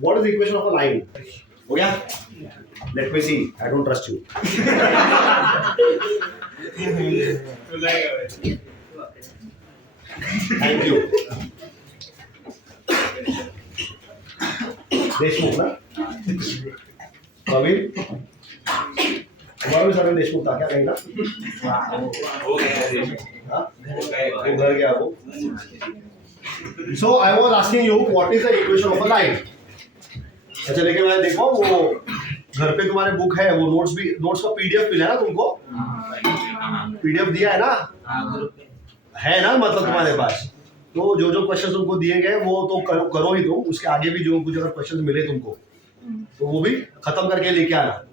What is the equation of a line? हो गया? Let me see. I don't trust you. Thank you. Deshmukh ना? कबीर? तुम्हारा भी sir Deshmukh था क्या कहीं ना? हाँ? वो घर गया वो. So I was asking you what is the equation of a line? अच्छा लेकिन मैं देखो वो घर पे तुम्हारे बुक है वो नोट्स का पीडीएफ मिला है ना तुमको? पीडीएफ दिया है ना? है ना मतलब तुम्हारे पास? तो जो क्वेश्चन तुमको दिए गए वो तो करो ही तुम. उसके आगे भी जो कुछ अगर क्वेश्चन मिले तुमको तो वो भी खत्म करके लेके आना.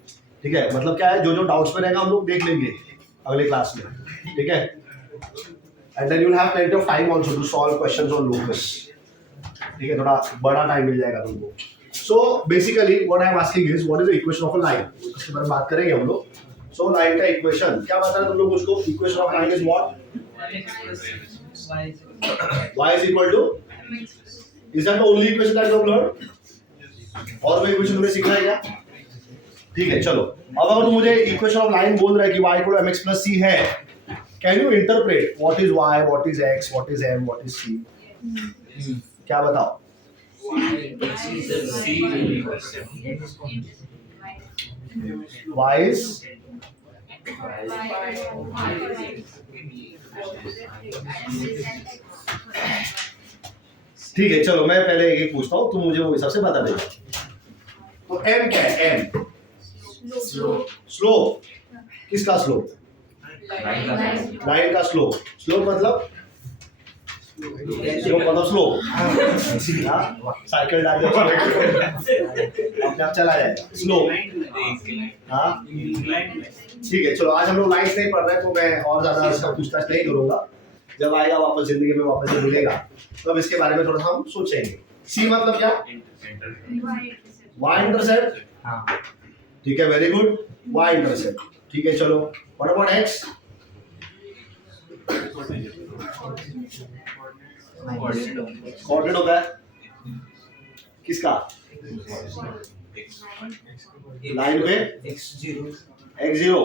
ठीक है? मतलब क्या है जो डाउट्स में रहेगा हम लोग देख लेंगे अगले क्लास में. ठीक है? And then you'll have plenty of time also to solve questions on locus. ठीक है? थोड़ा बड़ा टाइम मिल जाएगा तुमको. So basically what I am asking is what is the equation of a line? इसके बारे में बात करेंगे हम लोग. So line का equation क्या बता रहे तुम लोग उसको? Equation of line is what? Y is equal to? Is that the only equation that you have learned? और कोई equation तुमने सीखना है क्या? ठीक है चलो. अब अगर तुम मुझे equation of line बोल रहा है कि y equal to mx plus c है, can you interpret what is y, what is x, what is m, what is c? क्या बताओ? Y is ठीक है चलो मैं पहले एक पूछता हूँ तुम मुझे वो हिसाब से बता देना. तो m क्या है? m slope. किसका स्लोप? लाइन का स्लोप. स्लोप मतलब स्लोप साइकिल डाल दो अपने आप चला जाएगा. स्लोप. हाँ ठीक है चलो आज हम लोग लाइन्स नहीं पढ़ रहे हैं तो मैं और ज्यादा इसका पूछताछ नहीं करूंगा. जब आएगा वापस जिंदगी में वापस जब मिलेगा तो अब इसके बारे में थोड़ा हम सोचेंगे. सी मतलब क्या? Y intercept. ठीक है वेरी गुड. Y intercept. ठीक है चलो. What about x? कोऑर्डिनेट होता है किसका? लाइन पे x0.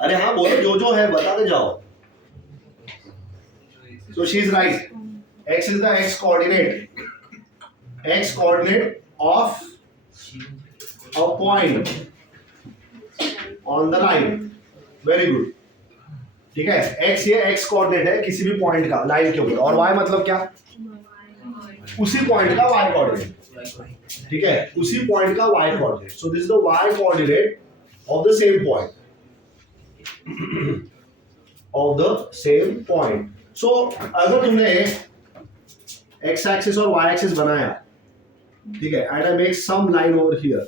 अरे हाँ बोलो जो है बताते जाओ. So she is right. X is the x coordinate. X coordinate of a point on the line. Very good. ठीक है? x ये x coordinate है किसी भी पॉइंट का लाइन के ऊपर. और y मतलब क्या? उसी पॉइंट का y coordinate. ठीक है? उसी पॉइंट का y coordinate. So this is the y coordinate of the same point. Of the same point. So अगर तुमने x axis और y axis बनाया, ठीक है, and I make some line over here,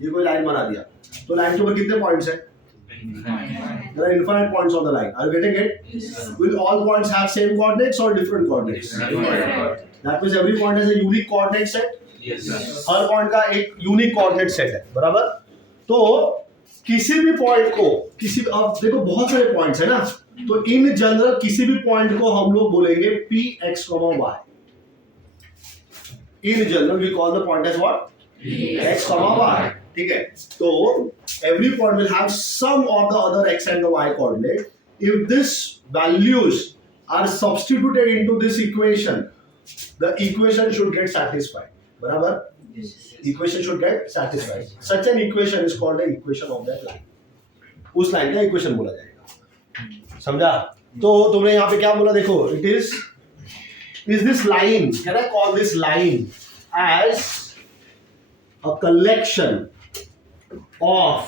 ये कोई लाइन बना दिया, तो लाइन के ऊपर कितने पॉइंट्स हैं? There are infinite points on the line. Are you getting it? Yes. Will all points have same coordinates or different coordinates? That means every point has a unique coordinate set. Yes. Her point का एक unique coordinate set है, बराबर? तो किसी भी point को अब देखो बहुत सारे पॉइंट्स है ना, तो इन जनरल किसी भी पॉइंट को हम लोग बोलेंगे px, y. In general we call the point as what? x, y. ठीक है? तो every point will have some of the other x and the y coordinate. If these values are substituted into this equation, the equation should get satisfied. बराबर? Equation should get satisfied. Such an equation is called the equation of that line. उस line का equation बोला जाएगा. समझा? तो तुमने यहाँ पे क्या बोला देखो, it is this line, can I call this line as a collection of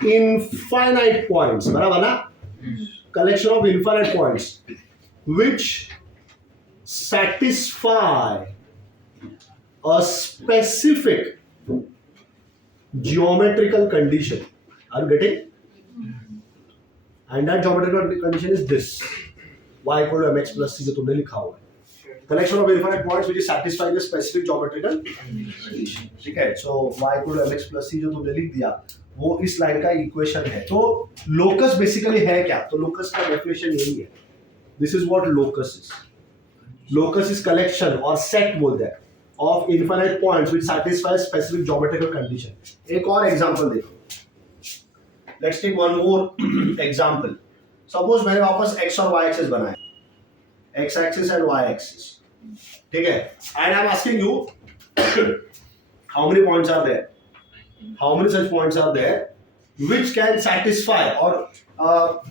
infinite points, बराबर ना? Collection of infinite points which satisfy a specific geometrical condition. Are you getting? And that geometrical condition is this: y equal to mx plus c जो तुमने लिखा हुआ है. Collection of infinite points which is satisfying a specific geometrical condition. ठीक है? So y equal to mx plus c जो तुमने लिख दिया वो इस लाइन का इक्वेशन है. तो लोकस बेसिकली है क्या? तो लोकस का डेफिनेशन यही है. This is what locus is. Locus is collection और सेट बोलते हैं of infinite points which satisfy specific geometrical condition. एक और एग्जांपल देखो, let's take one more example. Suppose मैंने वापस एक्स और वाई एक्सिस बनाया, X axis and Y axis, ठीक है, and I am asking you how many points are there, how many such points are there which can satisfy or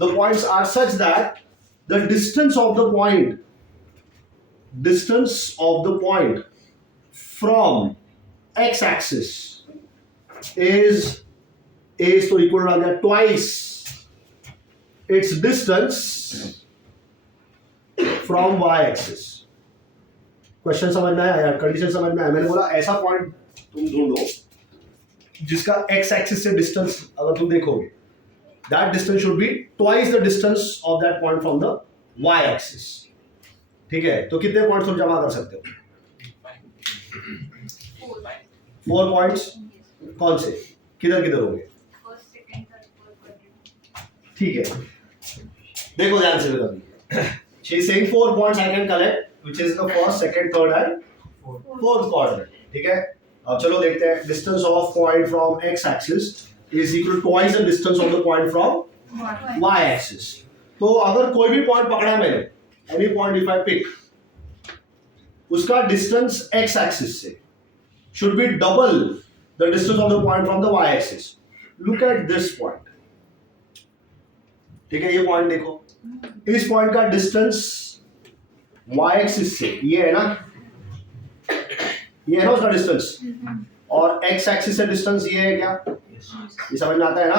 the points are such that the distance of the point from x axis is so equal to that twice its distance from y axis। Question समझ में आया, condition समझ में आया। मैंने बोला ऐसा point तुम ढूंढो जिसका x एक्सिस से डिस्टेंस अगर तुम देखोगे that distance should be twice the distance of that point from the y axis, ठीक है। तो कितने पॉइंट्स तुम जमा कर सकते हो? 4 पॉइंट्स। कौन से, किधर किधर होंगे? ठीक है, देखो ध्यान से बताइए। she is saying 4 points I can collect which is the first, second, third and fourth quadrant, ठीक है। अब चलो देखते हैं, distance of point from X axis is equal to twice the distance of the point from Y axis. तो अगर कोई भी पॉइंट पकड़ा मैंने, any point if I pick, उसका डिस्टेंस एक्स एक्सिस से should be double the distance of the point from the Y axis. Look at this point, ठीक है, ये पॉइंट देखो, इस पॉइंट का डिस्टेंस वाई एक्सिस से ये है ना, ये है ना उसका डिस्टेंस, और एक्स एक्सिस से डिस्टेंस ये है क्या, ये समझ में आता है ना,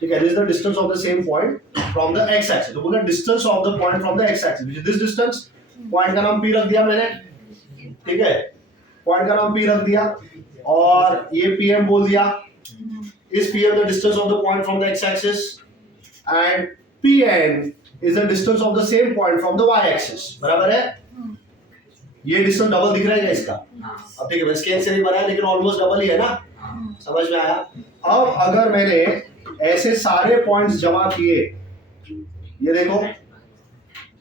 ठीक है। This is the distance of the same point from the x axis. तो बोला distance of the point from the x axis which is this distance, point का नाम p रख दिया मैंने, ठीक है, पॉइंट का नाम p रख दिया और ये pm बोल दिया। इस pm the distance of the point from the x axis and pn is the distance of the same point from the Y axis, बराबर है। ये डिस्टेंस डबल दिख रहा है क्या इसका? अब ठीक है, मैं स्केल से नहीं बनाया लेकिन ऑलमोस्ट डबल ही है ना, समझ में आया। अब अगर मैंने ऐसे सारे पॉइंट्स जमा किए, ये देखो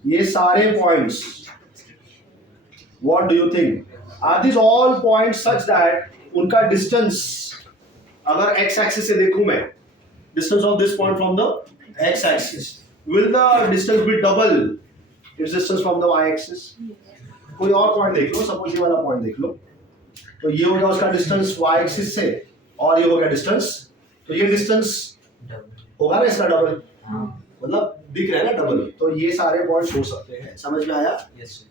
ये सारे points, what do you think, are this all points such that उनका डिस्टेंस, अगर एक्स एक्सिस से देखूं मैं, distance of this point from the x axis, will the distance be double its distance from the Y axis? कोई और point देख लो, suppose ये वाला पॉइंट देख लो, तो ये हो गया उसका डिस्टेंस y एक्सिस से और ये हो गया डिस्टेंस, तो ये डिस्टेंस होगा ना इसका डबल, मतलब दिख रहा है ना डबल। तो ये सारे पॉइंट्स हो सकते हैं, समझ में आया?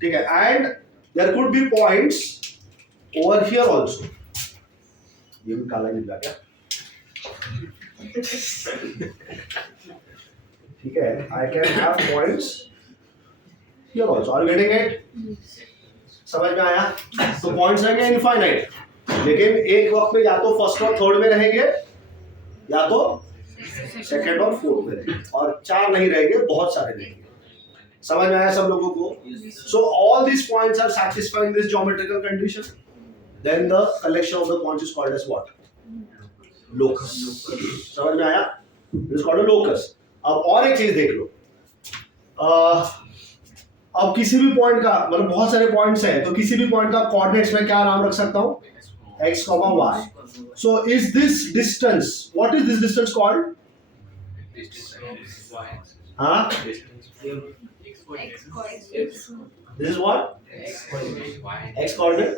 ठीक है, and there could be points over here also. ये भी काला निकला क्या? ठीक है, I can have points here also, are you getting it? समझ में आया? तो पॉइंट्स रहेंगे इनफाइनाइट, लेकिन एक वक्त में या तो फर्स्ट और थर्ड में रहेंगे या तो सेकंड और फोर्थ में रहेंगे, और 4 नहीं रहेंगे, बहुत सारे रहेंगे। समझ में आया सब लोगों को? So all this points are satisfying this geometrical condition, then the collection of the points is called as what? Locus. समझ में आया? It is called a locus. अब और एक चीज देख लो, अब किसी भी पॉइंट का, मतलब बहुत सारे पॉइंट्स हैं, तो किसी भी पॉइंट का कोऑर्डिनेट्स में क्या नाम रख सकता हूं? x, y. So is this distance, what is this distance called? Huh? This is what? X coordinate?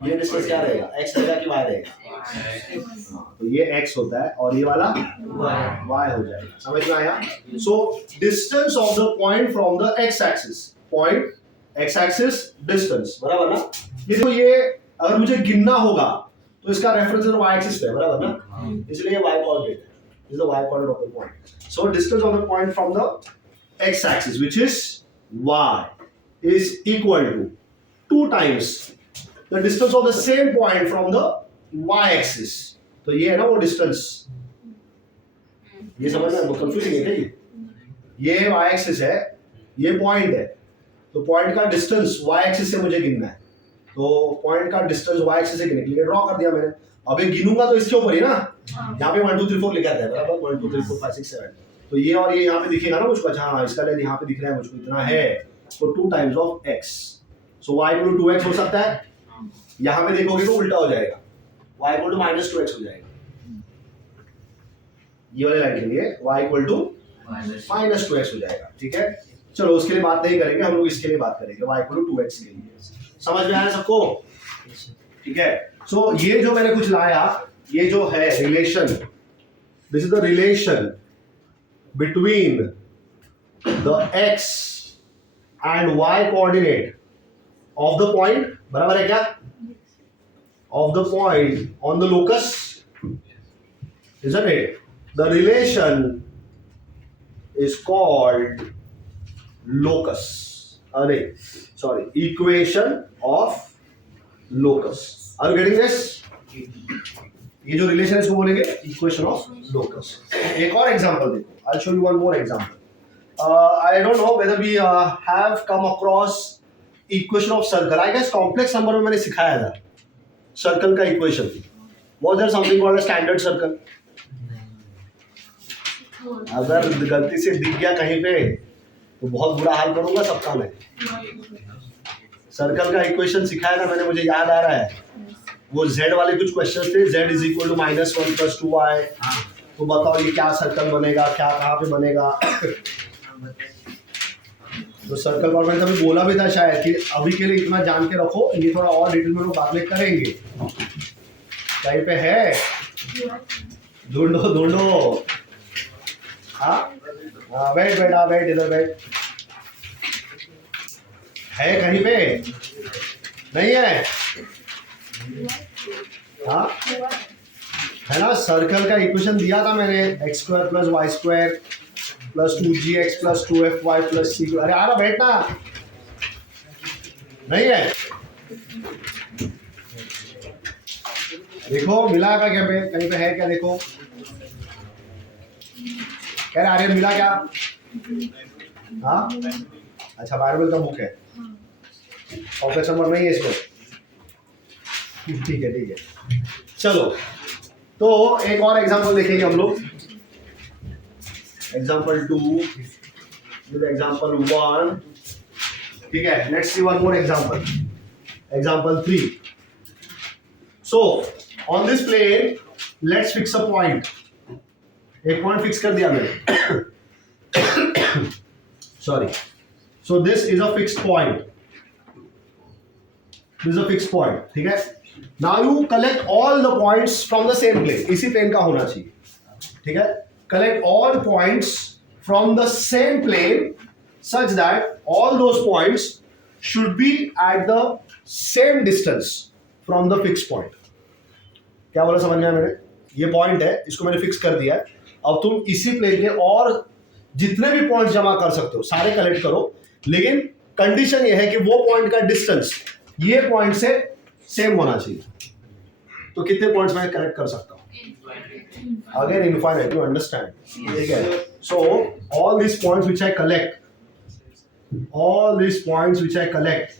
ये डिस्टेंस क्या रहेगा? x रहेगा कि y रहेगा? तो ये x होता है और ये वाला y हो जाएगा। समझ में आया? So distance of the point from the x axis, point x axis distance, बराबर ना? ये देखो, ये अगर मुझे गिनना होगा तो इसका रेफरेंस y axis पे है, बराबर ना? इसलिए y coordinate है, this is the y coordinate of the point. So distance of the point from the x axis which is y is equal to 2 times the distance of the same point from the y axis. तो ये है ना वो distance, ये समझना है, confusing है क्या? ये y axis है, ये पॉइंट है, तो पॉइंट का डिस्टेंस y axis से मुझे गिनना है, तो पॉइंट का डिस्टेंस y axis से गिनने के लिए ड्रॉ कर दिया मैंने। अब ये गिनूंगा तो इसके ऊपर ही ना, यहाँ पे 1 2 3 4 लिखा है, बराबर? 1 2 3 4 5 6 7, तो ये और ये यहाँ पे दिखेगा ना मुझको, अच्छा हाँ इसका लेंथ यहाँ पे दिख रहा है मुझको, इतना है, तो 2 times of x, so y equal to 2x हो सकता है। यहां पे देखोगे तो उल्टा हो जाएगा, y इक्वल टू -2x हो जाएगा। ये वाले लाइन के लिए y इक्वल टू -2x हो जाएगा, ठीक है। चलो उसके लिए बात नहीं करेंगे, हम लोग इसके लिए बात करेंगे, y इक्वल टू 2x के लिए। समझ में आया सबको? ठीक है। सो ये जो मैंने कुछ लाया, ये जो है relation, this is the relation between the x and y coordinate of the point, बराबर है क्या? Of the point on the locus, isn't it? The relation is called locus. Sorry, equation of locus. Are you getting this? ये जो relation है इसको बोलेंगे equation of locus. एक और एग्जांपल देखो, I'll show you one more example. I don't know whether we have come across equation of circle. I guess complex number में मैंने सिखाया था सर्कल का equation. Was there something called a standard circle? अगर गलती से दिख गया कहीं पे तो बहुत बुरा हाल करूंगा सबका मैं। सर्कल का इक्वेशन सिखाया था मैंने, मुझे याद आ रहा है। वो z वाले कुछ क्वेश्चन थे, z is equal to -1 + 2y। तो बताओ ये क्या सर्कल बनेगा, क्या कहाँ पे बनेगा? तो सर्कल पर मैंने कभी बोला भी था शायद कि अभी के लिए इतना जान के रखो, ये थोड़ा और डिटेल में लोग बाद में करेंगे। कहीं पे है? ढूंढो ढूंढो। हाँ बैठ इधर बैठ। है कहीं पे? नहीं है? हाँ है ना, सर्कल का इक्वेशन दिया था मैंने, x² + y² + 2gx + 2fy + c। अरे आ रहा, बैठना। नहीं है? देखो मिला क्या, क्या पे कहीं पे है क्या? देखो कह रहे आर्यन मिला क्या? हाँ अच्छा, बाइबल का बुक है, कॉम्प्लेक्स नंबर नहीं है इसमें। ठीक है। चलो तो एक और एग्जांपल देखेंगे हम लोग। एग्जांपल 2 विद एग्जांपल 1, ठीक है। Let's see one more example, example 3। So on this plane let's fix a point. एक पॉइंट फिक्स कर दिया मैंने, sorry. So this is a fixed point, this is a fixed point, ठीक है। Now you collect all the points from the same plane, इसी plane का होना चाहिए, ठीक है। Collect all points from the same plane such that all those points should B at the same distance from the fixed point. क्या बोला, समझ में आया मैंने? ये पॉइंट है, इसको मैंने फिक्स कर दिया है। अब तुम इसी प्लेन के और जितने भी पॉइंट्स जमा कर सकते हो सारे कलेक्ट करो, लेकिन कंडीशन ये है कि वो पॉइंट का डिस्टेंस ये पॉइंट से सेम होना चाहिए। तो कितने पॉइंट्स मैं कलेक्ट कर सकता हूं? अगेन इनफाइनाइट, यू अंडरस्टैंड, ठीक है। सो all this points which I collect, all these points which I collect,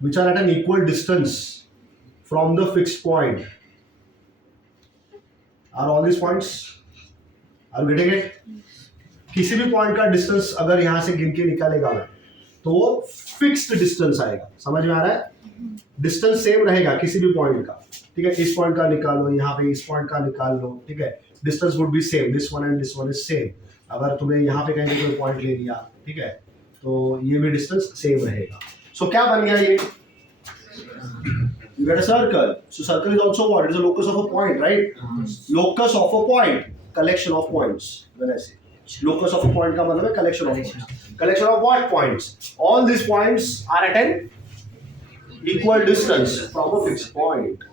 which are at an equal distance from the fixed point, are all these points, are you getting it? किसी भी point का distance अगर यहां से गिन के निकालेगा मैं तो वो फिक्स्ड डिस्टेंस आएगा। समझ में आ रहा है? डिस्टेंस सेम रहेगा किसी भी पॉइंट का, ठीक है। इस पॉइंट का निकालो, यहाँ पे इस पॉइंट का निकाल लो, ठीक है। Distance would be same, this one and this one is same. अगर तुमने यहाँ पे कहीं कोई पॉइंट ले लिया, ठीक है, तो ये भी डिस्टेंस सेम रहेगा। सो क्या बन गया ये? You get a circle. So circle is also what? It is a locus of a point, right? Locus of a point, collection of points. When I say locus of a point का मतलब है collection of points. Collection of what points? All these points are at an equal distance from a fixed point.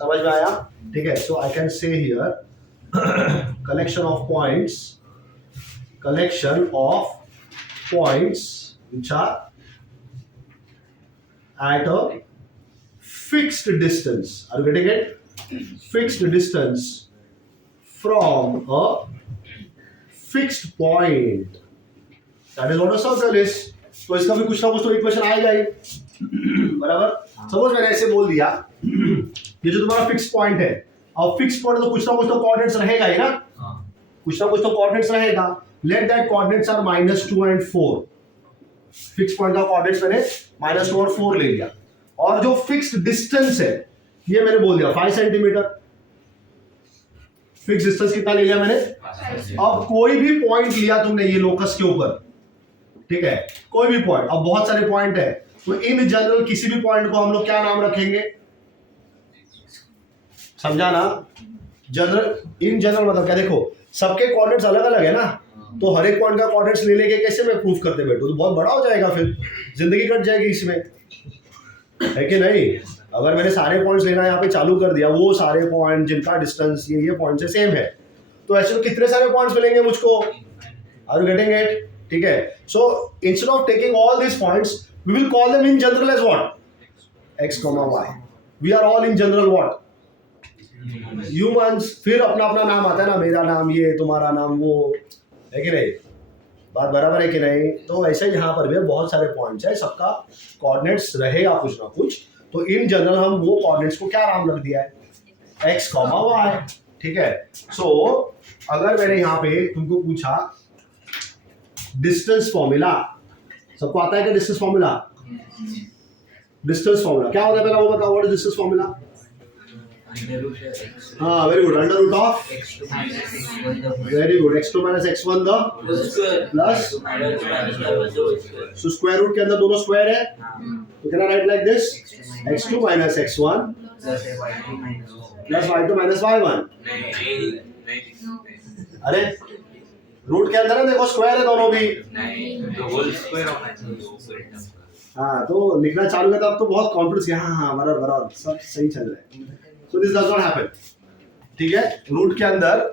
समझ में आया? ठीक है. So I can say here collection of points which are at a fixed distance. Are you getting it? Fixed distance from a fixed point. That is what a circle is. तो इसका भी कुछ ना कुछ तो इक्वेशन आएगा ही, बराबर। Suppose मैंने ऐसे बोल दिया, ये जो तुम्हारा फिक्स पॉइंट है, अब फिक्स पॉइंट तो कुछ ना कुछ तो कोऑर्डिनेट्स रहेगा ही ना, कुछ ना कुछ तो कोऑर्डिनेट्स रहेगा। Let that coordinates are -2 and 4, fix point का कोऑर्डिनेट्स मैंने -2 और 4 ले लिया, और जो फिक्स्ड डिस्टेंस है ये मैंने बोल दिया 5 सेंटीमीटर। फिक्स डिस्टेंस कितना ले लिया मैंने? अब कोई भी पॉइंट लिया तुमने ये लोकस के ऊपर, ठीक है, कोई भी पॉइंट, अब बहुत सारे पॉइंट है, तो इन जनरल किसी भी पॉइंट को हम लोग क्या नाम रखेंगे? समझा ना? जनरल, इन जनरल मतलब क्या? देखो सबके कोऑर्डिनेट्स अलग अलग है ना, तो हर एक पॉइंट का कोऑर्डिनेट्स ले लेके कैसे मैं प्रूफ करते बैठूं? तो बहुत बड़ा हो जाएगा, फिर जिंदगी कट जाएगी इसमें, है कि नहीं? अगर मैंने सारे पॉइंट्स लेना यहाँ पे चालू कर दिया, वो सारे पॉइंट जिनका डिस्टेंस ये पॉइंट से सेम है, तो ऐसे तो कितने सारे पॉइंट्स मिलेंगे मुझको? Are you getting it? ठीक है, so instead of taking all this points we will call them in general as what? x, y. We are all in general what? Humans. फिर अपना अपना नाम आता है ना, मेरा नाम ये, तुम्हारा नाम वो, है कि नहीं? बात बराबर है कि नहीं? तो ऐसे यहाँ पर भी बहुत सारे पॉइंट्स है, सबका कोऑर्डिनेट्स रहेगा कुछ ना कुछ, तो इन जनरल हम वो कोऑर्डिनेट्स को क्या नाम रख दिया है? x, y, ठीक है। सो अगर मैंने यहाँ पे तुमको पूछा डिस्टेंस फॉर्मूला, सबको आता है क्या डिस्टेंस फॉर्मूला? डिस्टेंस फॉर्मूला क्या होता है पहला वो बताओ, व्हाट इज डिस्टेंस फॉर्मूला? हाँ, very good, under root of, very good, x2 - x1 the plus, so square root के अंदर दोनों स्क्वायर है, तो can I write like this? x2 - x1 plus y2 - y1। अरे रूट के अंदर है, देखो स्क्वायर है दोनों भी, तो होल स्क्वायर होना चाहिए। हाँ, तो लिखना चालू है तो अब तो बहुत कॉन्फिडेंस, हाँ बराबर बराबर सब सही चल रहा है। So this does not happen, ठीक है। रूट के अंदर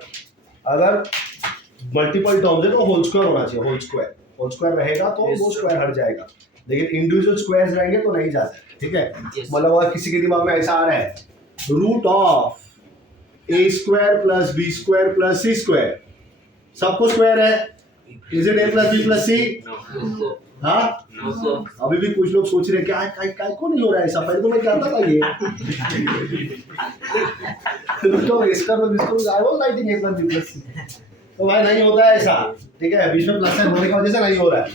अगर मल्टीपल टर्म्स है तो होल स्क्वायर होना चाहिए, होल स्क्वायर रहेगा तो वो स्क्वायर हट जाएगा, लेकिन इंडिविजुअल स्क्वायर्स रहेंगे तो नहीं जाता, ठीक है। मतलब अगर किसी के दिमाग में ऐसा आ रहा है root of a square plus b square plus c square, सबको स्क्वायर है, is it a plus b plus c? हाँ, अभी भी कुछ लोग सोच रहे हैं क्या को नहीं हो रहा है ऐसा, पहले तो मैं कहता था ये तो इसका तो इसको I was writing a plus b plus c, तो भाई नहीं होता है ऐसा, ठीक है। बीच में प्लस साइन होने की वजह से नहीं हो रहा है,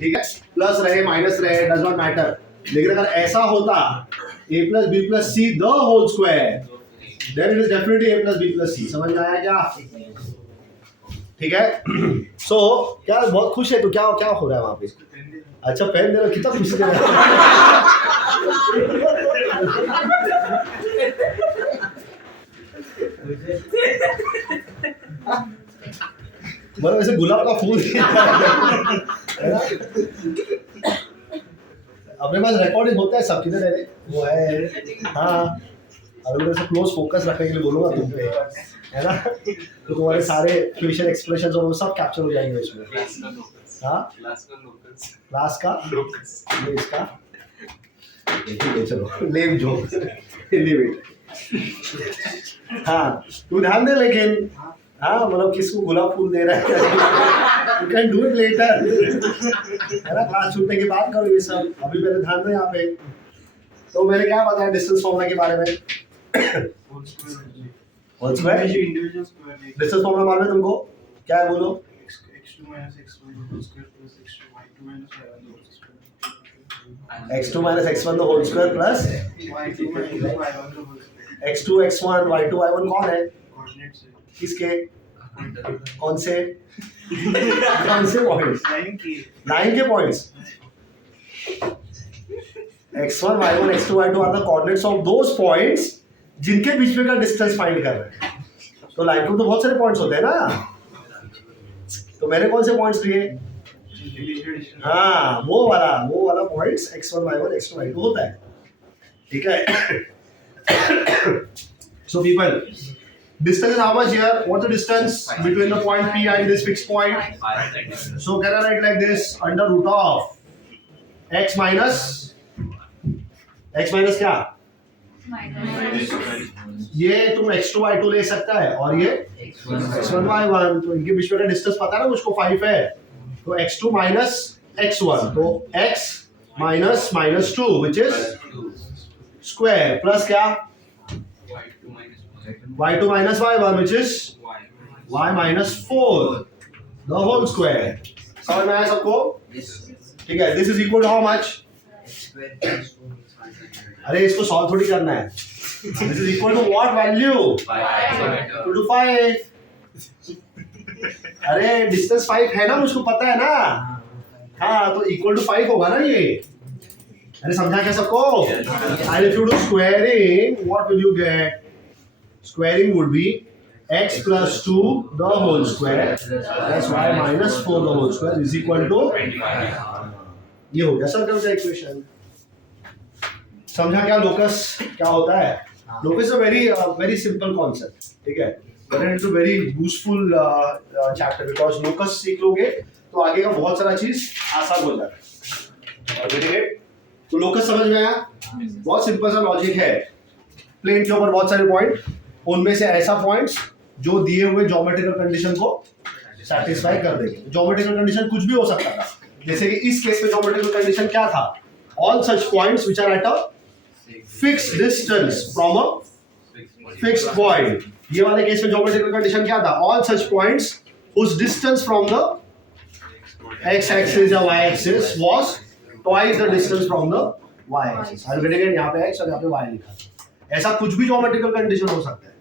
ठीक है। प्लस रहे माइनस रहे डज नॉट मैटर, लेकिन अगर ऐसा होता a plus b plus c the whole square, then it is definitely a plus b plus c। समझ में आया क्या? ठीक है। सो क्या बहुत खुश है तो क्या हो रहा है वहां पे? अच्छा, पेन दे रहा, कितना खुशी दे रहा मतलब ऐसे गुलाब का फूल है ना? अपने पास रिकॉर्डिंग होता है सब, किधर है वो है? हाँ, अगर मैं क्लोज फोकस रखने के लिए बोलूंगा तुम पे, है ना, तो तुम्हारे सारे फेशियल एक्सप्रेशंस और वो सब कैप्चर हो जाएंगे इसमें। हाँ, क्लास का ये इसका ठीक है, चलो लेम जो लीव इट। हाँ, तू ध्यान दे, लेकिन हाँ मतलब किसको गुलाब फूल दे रहा है, you can do it later, है ना, क्लास छूटने के बाद करो ये सब, अभी पहले ध्यान दो यहाँ पे। तो मैंने क्या बताया डिस्टेंस फॉर्मूला के बारे में? Whole square individual square, distance formula मालूम है तुमको? क्या है बोलो? x2 - x1 the whole square plus x2 - x1 the whole square plus y2 - y1 the whole square। x2 x1 y2 y1 कौन है? कोऑर्डिनेट्स है किसके? कौन से पॉइंट्स? लाइन के points. x1 y1 x2 y2 are the coordinates of those points जिनके बीच में का डिस्टेंस फाइंड कर रहे हैं। तो लाइन के तो बहुत सारे पॉइंट्स होते हैं ना, तो मैंने कौन से पॉइंट्स लिए? हाँ, वो वाला points x1 y1 x2 y2 होता है, ठीक है। So people, distance is how much here? What's the distance between the point P and this fixed point? So can I write like this? Under root of x minus क्या? ये तुम x2 y2 ले सकता है और ये x1 y1, तो इनके बीच में का डिस्टेंस पता है ना मुझको 5 है, तो x2 minus x1, तो x minus -2 which is square plus क्या? y2 minus y1 which is y minus 4 the whole square। समझ में आया सबको? ठीक है, this is equal to how much? अरे इसको सॉल्व थोड़ी करना है, this is equal to what value? 2 to 5। अरे डिस्टेंस 5 है ना, मुझको पता है ना। हाँ तो इक्वल टू 5 होगा ना ये। अरे समझा क्या सबको? And if you do squaring what will you get? Squaring would be x plus 2 the whole square plus y minus 4 the whole square is equal to 25। ये हो गया सर्कल का इक्वेशन। समझा क्या लोकस क्या होता है? Locus a very simple concept, ठीक है, but it's a very useful chapter because locus सीख लोगे तो आगे का बहुत सारा चीज आसान हो जाता है। ठीक है, तो लोकस समझ में आया? बहुत सिंपल सा लॉजिक है। प्लेन के ऊपर बहुत सारे पॉइंट, उनमें से ऐसा पॉइंट्स जो दिए हुए ज्योमेट्रिकल कंडीशन को सैटिस्फाई कर देंगे। ज्योमेट्रिकल कंडीशन कुछ भी हो सकता था, जैसे कि इस केस में ज्योमेट्रिकल कंडीशन क्या था? All such points which are at a fixed distance from a fixed point. ये वाले केस में ज्योमेट्रिकल कंडीशन क्या था? All such points whose distance from the x axis या y axis was twice the distance from the y axis। हर जगह यहाँ पे x और यहाँ पे y लिखा। ऐसा कुछ भी ज्योमेट्रिकल कंडीशन हो सकता है।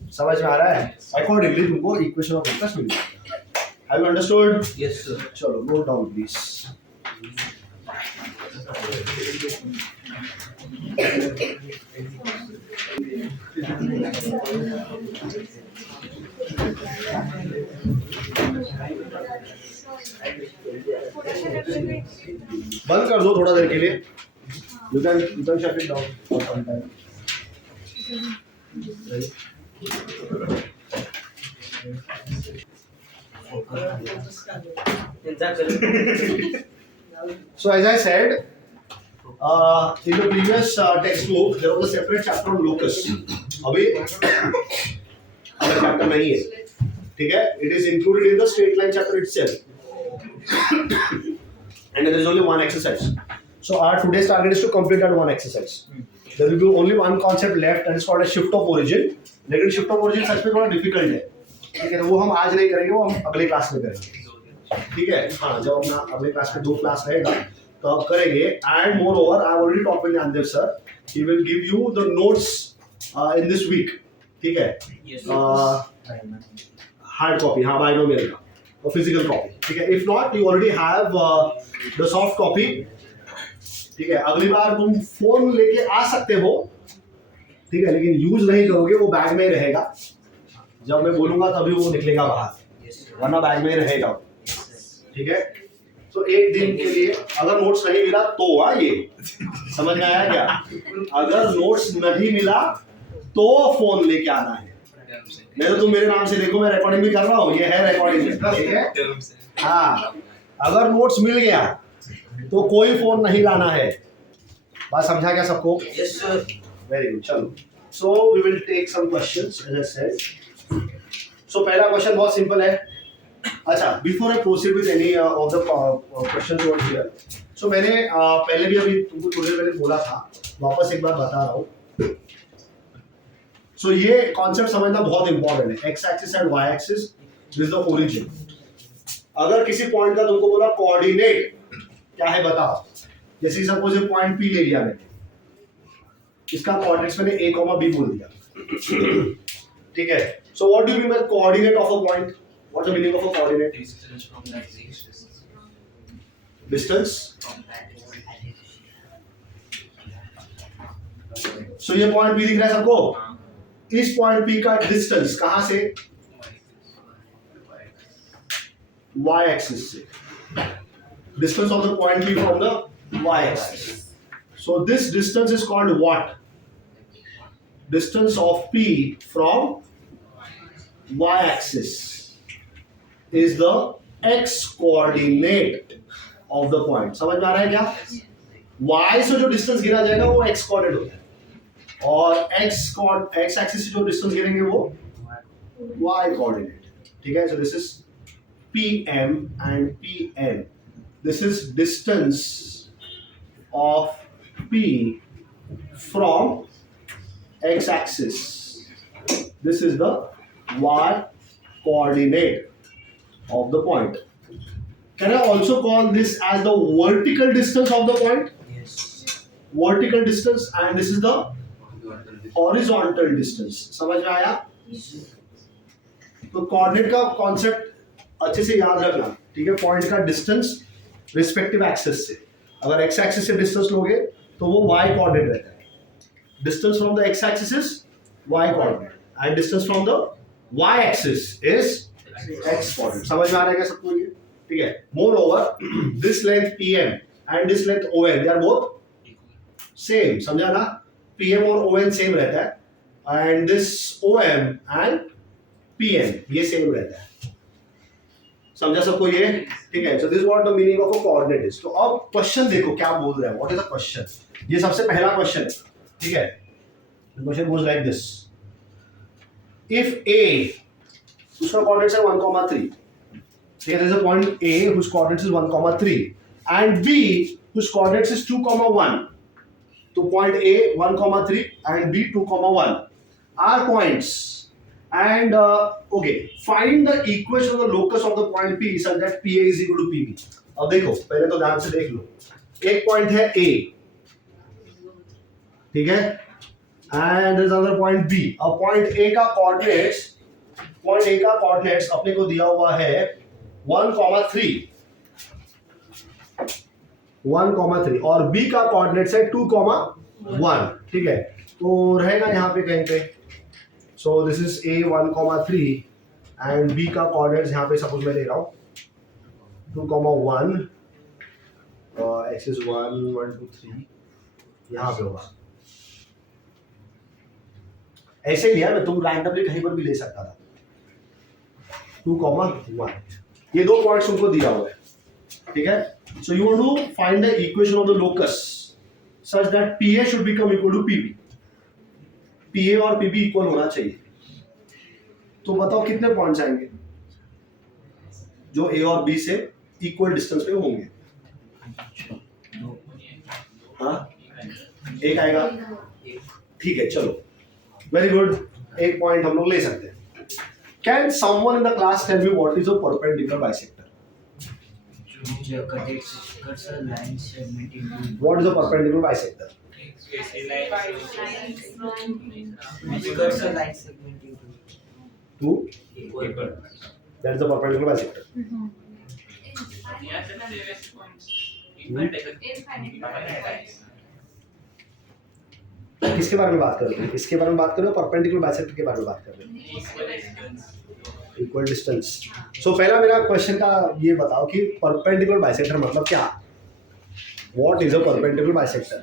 समझ में आ रहा है? अकॉर्डिंगली तुमको इक्वेशन ऑफ लोकस मिल जाएगा। Have you understood? Yes sir. चलो नोट डाउन प्लीज। बंद कर दो थोड़ा देर के लिए। You can shut it down for some time. So as I said, in the previous textbook there was a separate chapter on locus. अभी अलग chapter नहीं है, ठीक है? It is included in the straight line chapter itself. And there is only one exercise. So our today's target is to complete that one exercise. There will be only one concept left and it's called a shift of origin. लेकिन shift of origin सच में थोड़ा difficult है, ठीक है? वो हम आज नहीं करेंगे, वो हम अगले क्लास में करेंगे, ठीक है? हाँ, जब अपना अगले क्लास में 2 क्लास रहेगा तो अब करेंगे। And moreover, I already talked with Yandev sir. He will give you the notes in this week, ठीक है? Hard copy, हाँ, binomial का, और physical copy, ठीक है? If not, you already have the soft copy. ठीक है, अगली बार तुम फोन लेके आ सकते हो, ठीक है, लेकिन यूज नहीं करोगे, वो बैग में ही रहेगा। जब मैं बोलूंगा तभी वो निकलेगा बाहर, वरना बैग में ही रहेगा, ठीक है? तो एक दिन के लिए अगर नोट्स नहीं मिला तो ये समझ में आया क्या? अगर नोट्स नहीं मिला तो फोन लेके आना है। नहीं तो तुम मेरे नाम से देखो, मैं रिकॉर्डिंग भी कर रहा हूँ, ये है रिकॉर्डिंग, ठीक है? हाँ, अगर नोट्स मिल गया तो कोई फोन नहीं लाना है। बात समझा क्या सबको? Yes sir. Very good. चलो, so we will take some questions as I said. So पहला क्वेश्चन बहुत सिंपल है। अच्छा, before I proceed with any of the questions over here, so मैंने पहले भी अभी तुमको थोड़ी देर पहले बोला था, वापस एक बार बता रहा हूँ। सो ये कॉन्सेप्ट समझना बहुत इंपॉर्टेंट है। X axis and Y axis is the origin. अगर किसी पॉइंट का तुमको बोला कोऑर्डिनेट क्या है बताओ, जैसे सपोज ये पॉइंट पी ले लिया मैंने, इसका कोऑर्डिनेट्स मैंने a, b बोल दिया, ठीक है? So what do you mean by coordinate of a point? What is the meaning of a coordinate? Distance. So ये पॉइंट p दिख रहा है सबको? इस पॉइंट p का डिस्टेंस कहां से? y एक्सिस से। Distance of the point P from the y-axis. So this distance is called what? Distance of P from y-axis is the x-coordinate of the point. समझ में आ रहा है क्या? y से जो distance गिरा जाएगा वो x-coordinate होता है, और x-axis से जो distance गिरेंगे वो y-coordinate, ठीक है? So this is PM and PN. This is distance of P from x-axis. This is the y coordinate of the point. Can I also call this as the vertical distance of the point? Yes. Vertical distance, and this is the horizontal distance. समझ में आया? तो coordinate का concept अच्छे से याद रखना, ठीक है? पॉइंट का डिस्टेंस रिस्पेक्टिव एक्सिस से, अगर एक्स एक्सिस से डिस्टेंस लोगे तो वो y कोऑर्डिनेट रहता है. Distance from the x axis is y coordinate and distance from the y axis is x coordinate. समझ में आ रहा है क्या सबको ये? ठीक है. More over this length pm and this length on, they are both same. समझा ना? pm और on सेम रहता है and this om and pm ये सेम रहता है. समझा सबको ये? ठीक है. So this what the meaning of a coordinate is. तो अब क्वेश्चन देखो क्या बोल रहा है. What is the question? ये सबसे पहला क्वेश्चन है, ठीक है? The question goes like this. If a उसका कोऑर्डिनेट्स है 1,3. ठीक है. There is a point a whose coordinates is 1,3 and b whose coordinates is 2,1. तो point a 1,3 and b 2,1 are points. And okay, find the equation of the locus of the point P such that PA is equal to PB. अब देखो, पहले तो ध्यान से देख लो. एक point है A, ठीक है? And there is another point B. अब पॉइंट A का कोऑर्डिनेट्स अपने को दिया हुआ है 1,3 और B का कोऑर्डिनेट्स है 2,1. ठीक है? तो रहेगा यहाँ पे कहीं पे. So this is A 1,3 and B का कोऑर्डिनेट्स यहाँ पे सपोज मैं ले रहा हूँ 2,1 एक्सिस 1 1 2 3 यहाँ पे होगा. ऐसे लिया मैं, तुम रैंडमली कहीं पर भी ले सकता था. 2,1 ये दो पॉइंट्स तुमको दिया हुआ है, ठीक है? So you want to find the equation of the locus such that PA should become equal to PB. PA और PB इक्वल होना चाहिए. तो बताओ कितने पॉइंट्स आएंगे जो A और B से इक्वल डिस्टेंस पे होंगे? हाँ, एक आएगा. ठीक है, चलो, वेरी गुड. एक पॉइंट हम लोग ले सकते हैं. Can someone in the class tell me what is a perpendicular bisector? Cuts a line segment into what is a perpendicular bisector? cuts a line segment into two, equal. That is a perpendicular bisector. किसके बारे में बात कर रहे हो? इसके बारे में बात कर रहे हो? परपेंडिकुलर बाइसेक्टर के बारे में बात कर रहे हो? Equal distance. सो पहला मेरा क्वेश्चन का ये बताओ कि परपेंडिकुलर बाइसेक्टर मतलब क्या? What is a perpendicular bisector?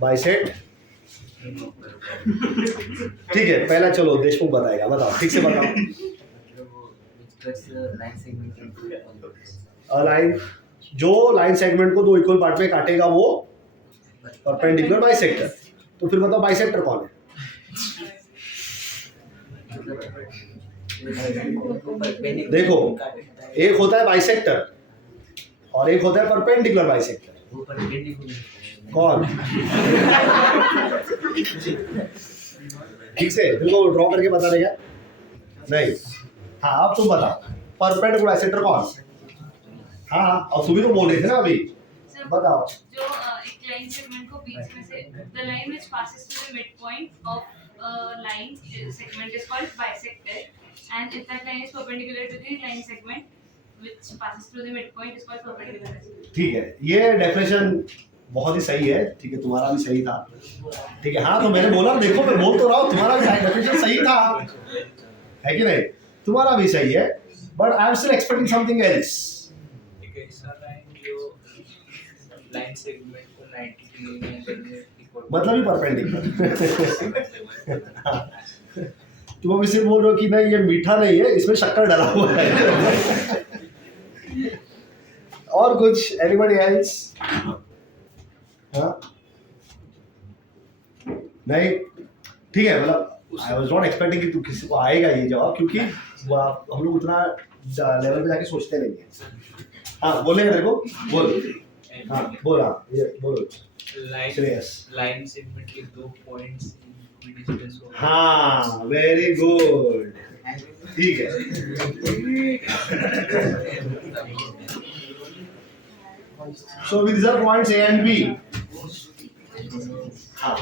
Bisect. ठीक है, पहला चलो देशमुख बताएगा. बताओ, ठीक से बताओ. Cuts a line segment into line, जो लाइन सेगमेंट को दो इक्वल पार्ट में काटेगा वो परपेंडिकुलर बाइसेक्टर. तो फिर बताओ बाइसेक्टर कौन है? देखो, एक होता है बाइसेक्टर और एक होता है परपेंडिकुलर बाइसेक्टर. कौन? ठीक से तुमको ड्रॉ करके बता देगा? नहीं. हाँ, अब तुम बताओ परपेंडिकुलर बाइसेक्टर कौन? हाँ, अब तुम भी तो बोल रहे थे ना अभी. बताओ. जो एक लाइन सेगमेंट को बीच में से the line which passes through the midpoint of a line segment is called bisector, and if that line is perpendicular to the line segment which passes through the midpoint is called perpendicular bisector. ठीक है, ये definition बहुत ही सही है. ठीक है, तुम्हारा भी सही था. ठीक है. हाँ, तो मैंने बोला, देखो मैं बोल तो रहा हूँ, तुम्हारा भी डेफिनेशन सही था, है कि नहीं? तुम्हारा भी सही है, but I am still expecting something else. Line segment को 90 डिग्री में इक्वल मतलब ही परपेंडिकुलर. तुम अब इसे बोल रहे हो कि नहीं ये मीठा नहीं है, इसमें शक्कर डाला हुआ है. और कुछ? Anybody else? हाँ, नहीं. ठीक है, मतलब आई वाज नॉट एक्सपेक्टिंग कि तू किसी को आएगा ये जवाब, क्योंकि हम लोग उतना लेवल पे जाके सोचते नहीं है. हाँ, बोलेगा तेरे को? बोल. हाँ, बोल. हाँ, ये बोलो. लाइन श्रेयस. लाइन सेगमेंट के दो पॉइंट्स डिस्टेंस हो हाँ, वेरी गुड, ठीक है। So these are points A and B. हाँ,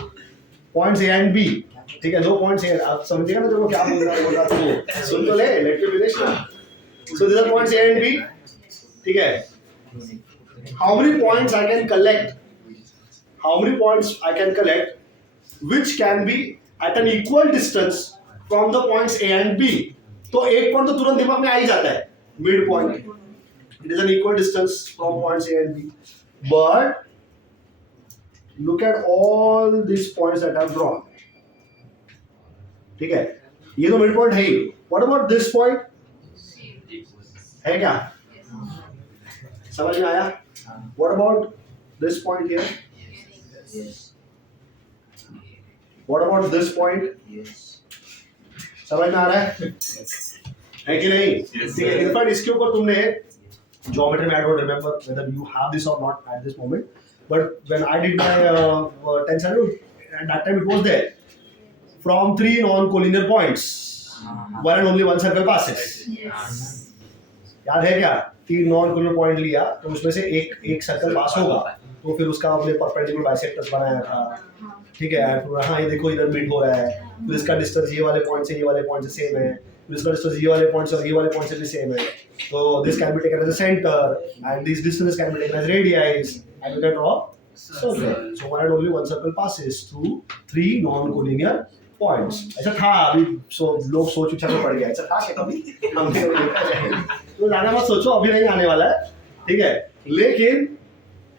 points A and B, ठीक है, दो points A, आप समझिएगा ना जो वो क्या बोल रहा है, तो सुन तो ले, let me finish ना। So these are points A and B, ठीक है। How many points I can collect? How many points I can collect, which can be at an equal distance from the points A and B? तो एक point तो तुरंत दिमाग में आ ही जाता है, mid point. It is an equal distance from points A and B. But look at all these points that I've drawn. ठीक है, ये तो मिड पॉइंट है ही। What about this point? है क्या? समझ में आया? What about this point here? Yes. What about this point? Yes. समझ में आ रहा है कि नहीं? ठीक है, in fact इसके ऊपर तुमने geometry में I don't remember whether you have this or not at this moment, but when I did my 10th standard, at that time it was there. From 3 non-collinear points, one and only one circle passes. याद है क्या? 3 non-collinear point लिया, तो उसमें से एक circle पास होगा, तो फिर उसका हमने परपेंडिकुलर बाइसेक्टर्स बनाया था, ठीक है। फिर हाँ ये देखो इधर मीट हो रहा है, फिर इसका डिस्टेंस ये वाले पॉइंट से ये वाले पॉइंट से सेम है, फिर इसका डिस्टेंस ये वाले पॉइंट से और ये वाले पॉइंट से भी सेम है, तो this can be taken as a centre and this distance can be taken as radius and we can draw circle. So one and only one circle passes through 3 non collinear points. ऐसा था अभी, सो लोग सोच विचार में पड़ गया, ऐसा था क्या कभी? हमने कभी देखा है, तो ज्यादा मत सोचो, अभी नहीं आने वाला है, ठीक है।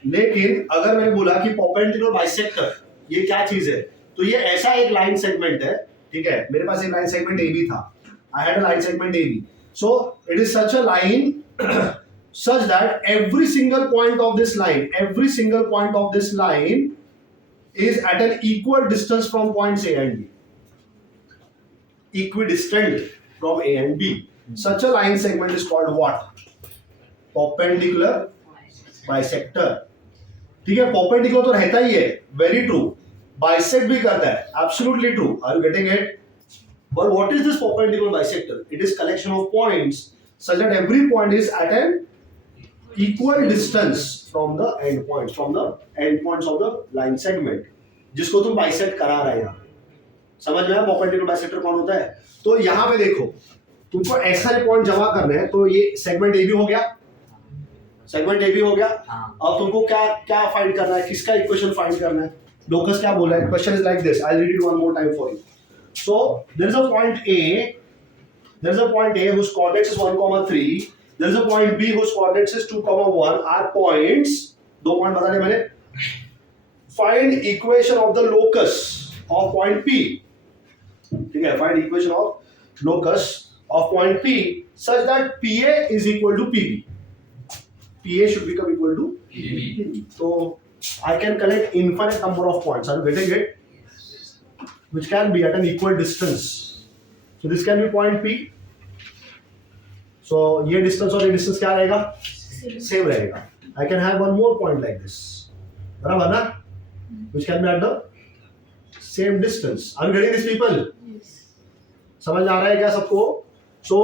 लेकिन अगर मैंने बोला कि परपेंडिकुलर बाइसेक्टर ये क्या चीज है, तो ये ऐसा एक लाइन सेगमेंट है, ठीक है। मेरे पास एक लाइन सेगमेंट AB था, I had a line segment AB, so it is such a line such that every single point of this line is at an equal distance from points A and B, equidistant from A and B. Such a line segment is called what? Perpendicular bisector, ठीक है। perpendicular तो रहता ही है, very true, bisect भी करता है, absolutely true, are you getting it? But what is this perpendicular bisector? It is collection of points such that every point is at an equal distance from the endpoints of the line segment, जिसको तुम bisect करा रहे हैं। समझ में आया perpendicular bisector कौन होता है? तो यहाँ पे देखो, तुमको ऐसा पॉइंट जमा करना है, तो ये सेगमेंट AB हो गया, अब तुमको क्या फाइंड करना है, किसका इक्वेशन फाइंड करना है? लोकस क्या बोला है? Question is like this, I will read it one more time for you. So there is a point A whose coordinates is 1,3. There is a point B whose coordinates is 2,1. Are points, दो point बता दिए मैंने। Find equation of the locus of point P. ठीक है, find equation of locus of point P such that PA is equal to PB. PA should become equal to PB. So I can collect infinite number of points. Are you getting it? Which can be at an equal distance. So this can be point P. So ये distance और ये distance क्या रहेगा? Same रहेगा. I can have one more point like this. बराबर ना? Which can be at the same distance. Are you getting this, people? Yes. समझ आ रहा है क्या सबको? So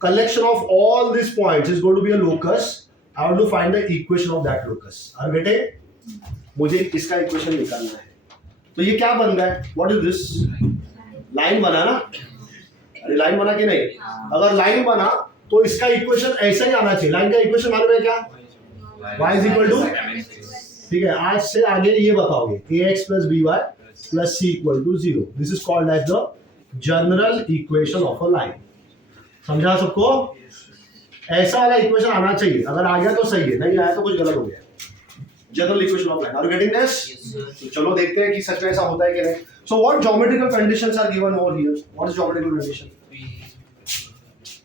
collection of all these points is going to be a locus. I want to find the equation of that locus. Are you getting? मुझे इसका equation निकालना है। तो ये क्या बन रहा है? What is this? लाइन बना ना? अरे लाइन बना कि नहीं? अगर लाइन बना तो इसका इक्वेशन ऐसा ही आना चाहिए। लाइन का इक्वेशन मालूम है क्या? y is equal to, ठीक है, आज से आगे ये बताओगे ax plus by plus c equal to 0. This is called as the general equation of a line. समझा सबको? ऐसा वाला इक्वेशन आना चाहिए, अगर आ गया तो सही है, नहीं आया तो कुछ गलत हो गया। General equation of line, are you getting this? तो चलो देखते हैं कि सच में ऐसा होता है कि नहीं। So what geometrical conditions are given over here? What is geometrical condition?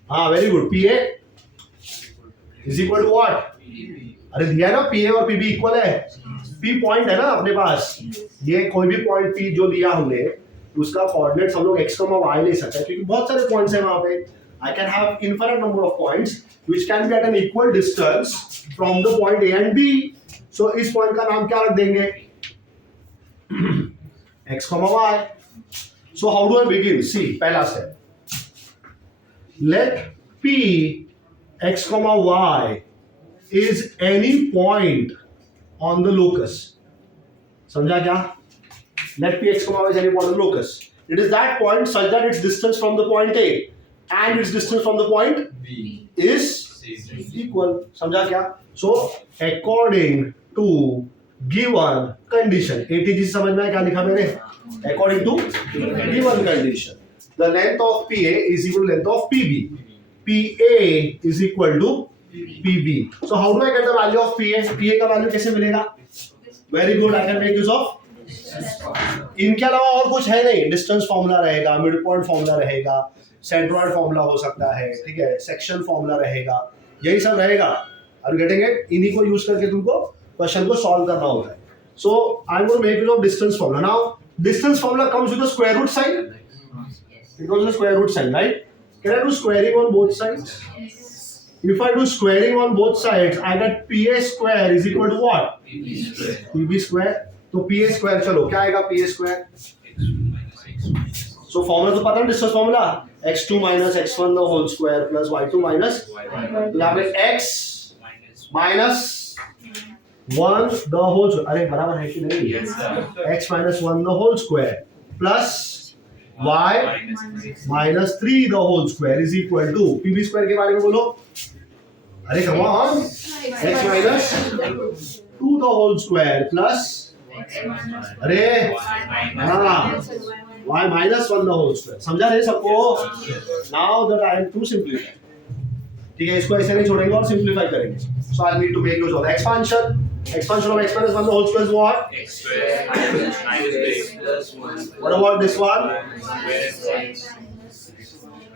हाँ, very good. PA is equal to what? अरे दिया ना, PA और PB इक्वल है। P पॉइंट है ना अपने पास, ये कोई भी पॉइंट P जो लिया हमने, उसका कोऑर्डिनेट्स हम लोग x, y ले सकते हैं, क्योंकि बहुत सारे पॉइंट्स हैं वहां पे। I can have infinite number of points which can be at an equal distance from the point A and B. So इस पॉइंट का नाम क्या रख देंगे? x, y. So how do I begin? See, पहला step. Let P x comma y is any point on the locus. समझा क्या? Let P x comma y is any point on the locus. It is that point such that its distance from the point A and its distance from the point B is equal. समझा क्या? So according to given condition, ATG समझ में क्या लिखा मैंने? According to given condition, the length of PA is equal to length of PB. PA is equal to PB. So how do I get the value of PA? PA का value कैसे मिलेगा? Very good. I can make use of. इनके अलावा और कुछ है नहीं. Distance formula रहेगा, मिड पॉइंट फॉर्मूला रहेगा, सेंट्रॉइड फॉर्मूला हो सकता है, ठीक है, सेक्शन फॉर्मूला रहेगा, यही सब रहेगा. Are you getting it? इन्हीं को यूज करके तुमको क्वेश्चन को सॉल्व करना होता है. So I am going to make use of distance formula. Now distance formula comes with the square root sign. It comes with square root sign, right? Can I do squaring on both sides? If I do squaring on both sides, I get PA square is equal to what? PB square. तो PA square चलो क्या आएगा PA square? So formula तो पता है distance formula x2 minus x1 the whole square plus y2 minus तो यहाँ पे x minus 1 the whole square. अरे बराबर है कि नहीं? Yes, sir. x minus 1 the whole square plus y minus 3 the whole square is equal to PB square के बारे में बोलो. अरे come on, x minus 2 the whole square plus अरे हाँ y minus 1 the whole square. समझा नहीं सबको? Now the time to simplify. ठीक है, इसको ऐसे नहीं छोड़ेंगे और सिंप्लीफाई करेंगे. So I need to make use of expansion. Expansion of x minus 1 the whole square is what? X square minus plus 1. What about this one?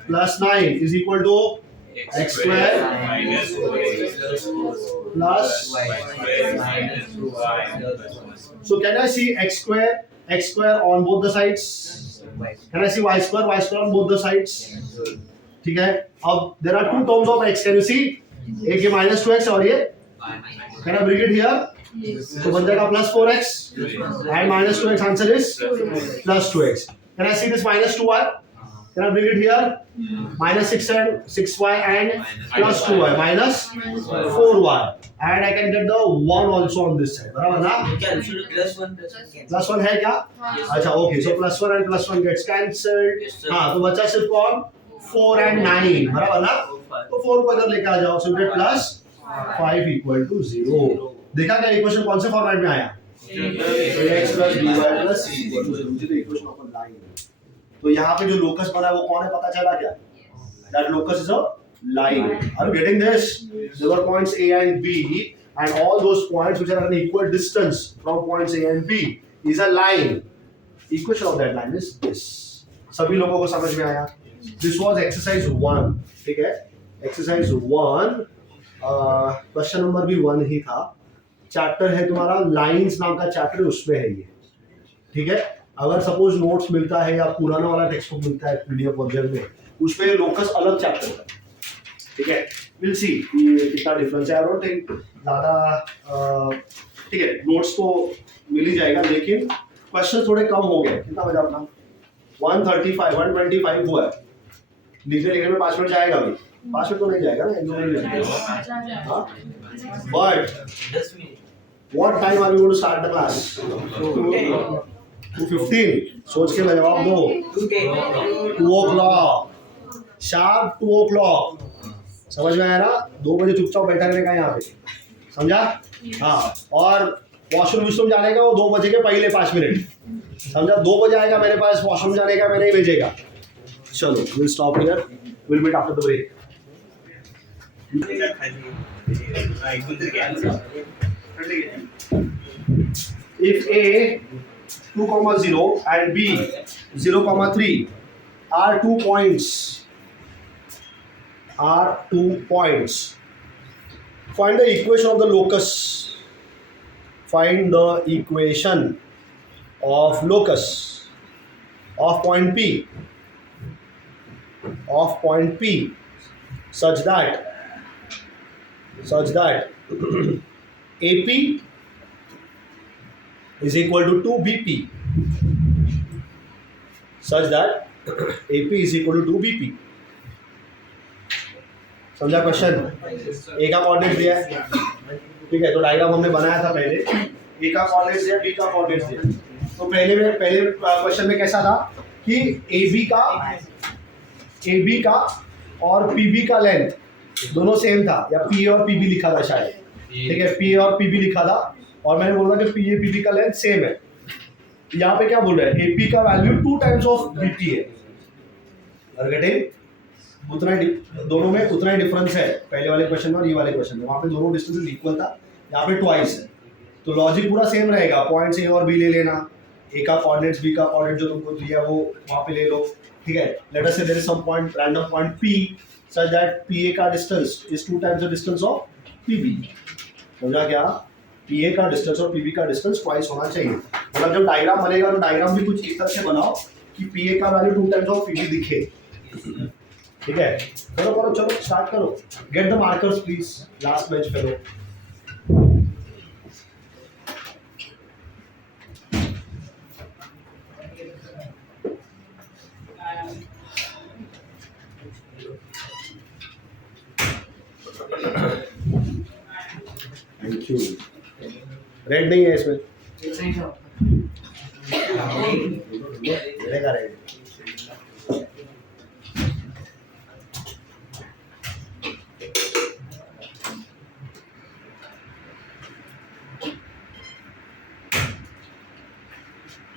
Plus 9 is equal to x square minus 4 plus. y square minus 2y. So can I see x square on both the sides? Can I see y square on both the sides? ठीक है. अब there are two terms of x. Can you see? एक ये minus 2x और ये. Can I bring it here? तो बन जाएगा plus 4x and minus 2x. Answer is plus 2x. Can I see this minus 2y? Can I bring it here? Minus 6y and plus 2y minus 4y, and I can get the 1 also on this side. बराबर ना? Plus 1 है क्या? अच्छा, okay. So plus 1 and plus 1 gets cancelled. हाँ, तो बचा सिर्फ कौन? 4 and 9. बराबर ना? तो 4 को इधर लेके आ जाओ. So get plus 5 equal to 0. देखा क्या इक्वेशन कौन से फॉर्मेट में आया? x plus by plus c equal to 0. मुझे तो इक्वेशन ऑफ लाइन. तो यहाँ पे जो लोकस बना है वो कौन है पता चला क्या? That locus is a line. Are you getting this? There were points A and B, and all those points which are at an equal distance from points A and B is a line. Equation of that line is this. सभी लोगों को समझ में आया? This was exercise 1. ठीक है? Exercise 1. Question number भी 1 ही था. चैप्टर है तुम्हारा लाइंस नाम का चैप्टर, उसमें है ये. ठीक है? अगर सपोज नोट्स मिलता है या पुराना वाला टेक्स्ट बुक मिलता है पीडीएफ वर्जन में, उसमें लोकस अलग चैप्टर है. ठीक है, विल सी कितना डिफरेंस है. आई डोंट थिंक ज़्यादा. ठीक है, नोट्स तो मिल ही जाएगा, लेकिन क्वेश्चन थोड़े कम हो गए. कितना बजा अपना? 135 125 हुआ है. लिखने में 5 मिनट जाएगा अभी. 5 मिनट तो नहीं जाएगा ना, 1 2 minute. But what time are you going to start the class? 2:15. सोच के जवाब दो. 2 o'clock शार्प. 2 o'clock. समझ में आया ना? 2 बजे चुपचाप बैठा रहने का यहाँ पे. समझा? हाँ. और वॉशरूम जाने का वो 2 बजे के पहले 5 मिनट. समझा? 2 बजे आएगा मेरे पास वॉशरूम जाने का, मैं नहीं भेजेगा. चलो, will stop here. Will meet after the break. If A 2,0 and B 0,3 are 2 points. Find the equation of the locus. Find the equation of locus of point P such that AP is equal to 2BP such that AP is equal to BP। समझा question? A का coordinate दिया है, ठीक है, तो diagram हमने बनाया था पहले। ए का कोऑर्डिनेट दिया, बी का कोऑर्डिनेट दिया। तो पहले क्वेश्चन में कैसा था कि AB का और PB का लेंथ दोनों सेम था, या PA और PB लिखा था शायद, ठीक है, PA और PB लिखा था, और मैंने बोला कि PA PB का लेंथ सेम है। यहाँ पे क्या बोल रहा है, AP का वैल्यू 2 टाइम्स ऑफ BP है, उतना ही दोनों में उतना ही डिफरेंस है, पहले वाले क्वेश्चन में और ये वाले क्वेश्चन में। वहाँ पे दोनों डिस्टेंसेस इक्वल था, यहाँ पे ट्वाइस है, तो लॉजिक पूरा सेम रहेगा। पॉइंट्स A और B ले लेना, A का कोऑर्डिनेट्स B का कोऑर्डिनेट जो तुमको दिया वो वहाँ पे ले लो, ठीक है। Let us say there is some point, random point P such that PA का distance is 2 times the distance of PB। समझा क्या? PA का डिस्टेंस और PB का डिस्टेंस ट्वाइस होना चाहिए। मतलब जब डायग्राम बनेगा तो डायग्राम भी कुछ इस तरह से बनाओ कि PA का वैल्यू 2 टाइम्स ऑफ PB दिखे, ठीक है। करो चलो स्टार्ट करो। Get the markers please, last bench fellow. Thank you. Red नहीं है इसमें, मिलेगा रेड।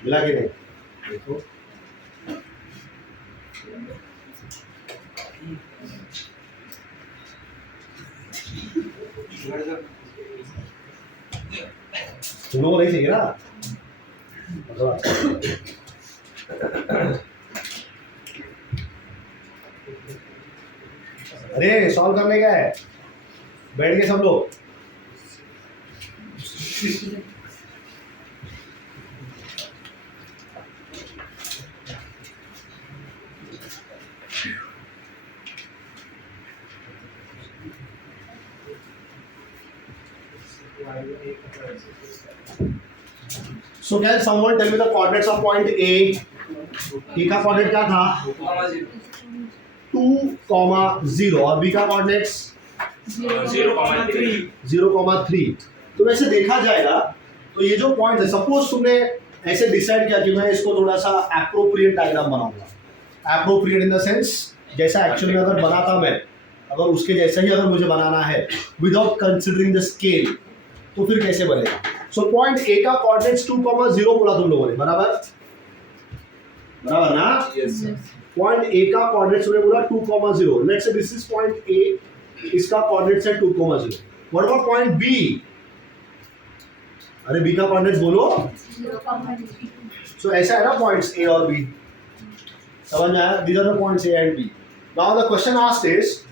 मिला कि नहीं? देखो तुम लोग नहीं चाहिए ना? अरे सॉल्व करने का है, बैठ के सब लोग। So can someone tell me the coordinates of point A? A का कोऑर्डिनेट क्या था? 2,0 और B का कोऑर्डिनेट्स 0,3। तो वैसे देखा जाएगा तो ये जो पॉइंट है, सपोज तुमने ऐसे डिसाइड किया कि मैं इसको थोड़ा सा एप्रोप्रिएट डायग्राम बनाऊंगा। एप्रोप्रिएट इन द सेंस जैसा एक्चुअली अगर बनाता मैं, अगर उसके जैसा ही अगर मुझे बनाना है विदाउट कंसिडरिंग द स्केल, तो फिर कैसे बनेगा? सो पॉइंट ए का कोऑर्डिनेट्स 2,0 बोला तुम लोगों ने, बराबर ना? पॉइंट ए का कोऑर्डिनेट्स मैंने बोला 2,0। Let's say this is point A, इसका कोऑर्डिनेट्स है 2,0। What about point B? अरे बी का कोऑर्डिनेट्स बोलो। सो ऐसा है ना पॉइंट्स ए और बी, समझ में आया? These are the points A and B. Now the question asked is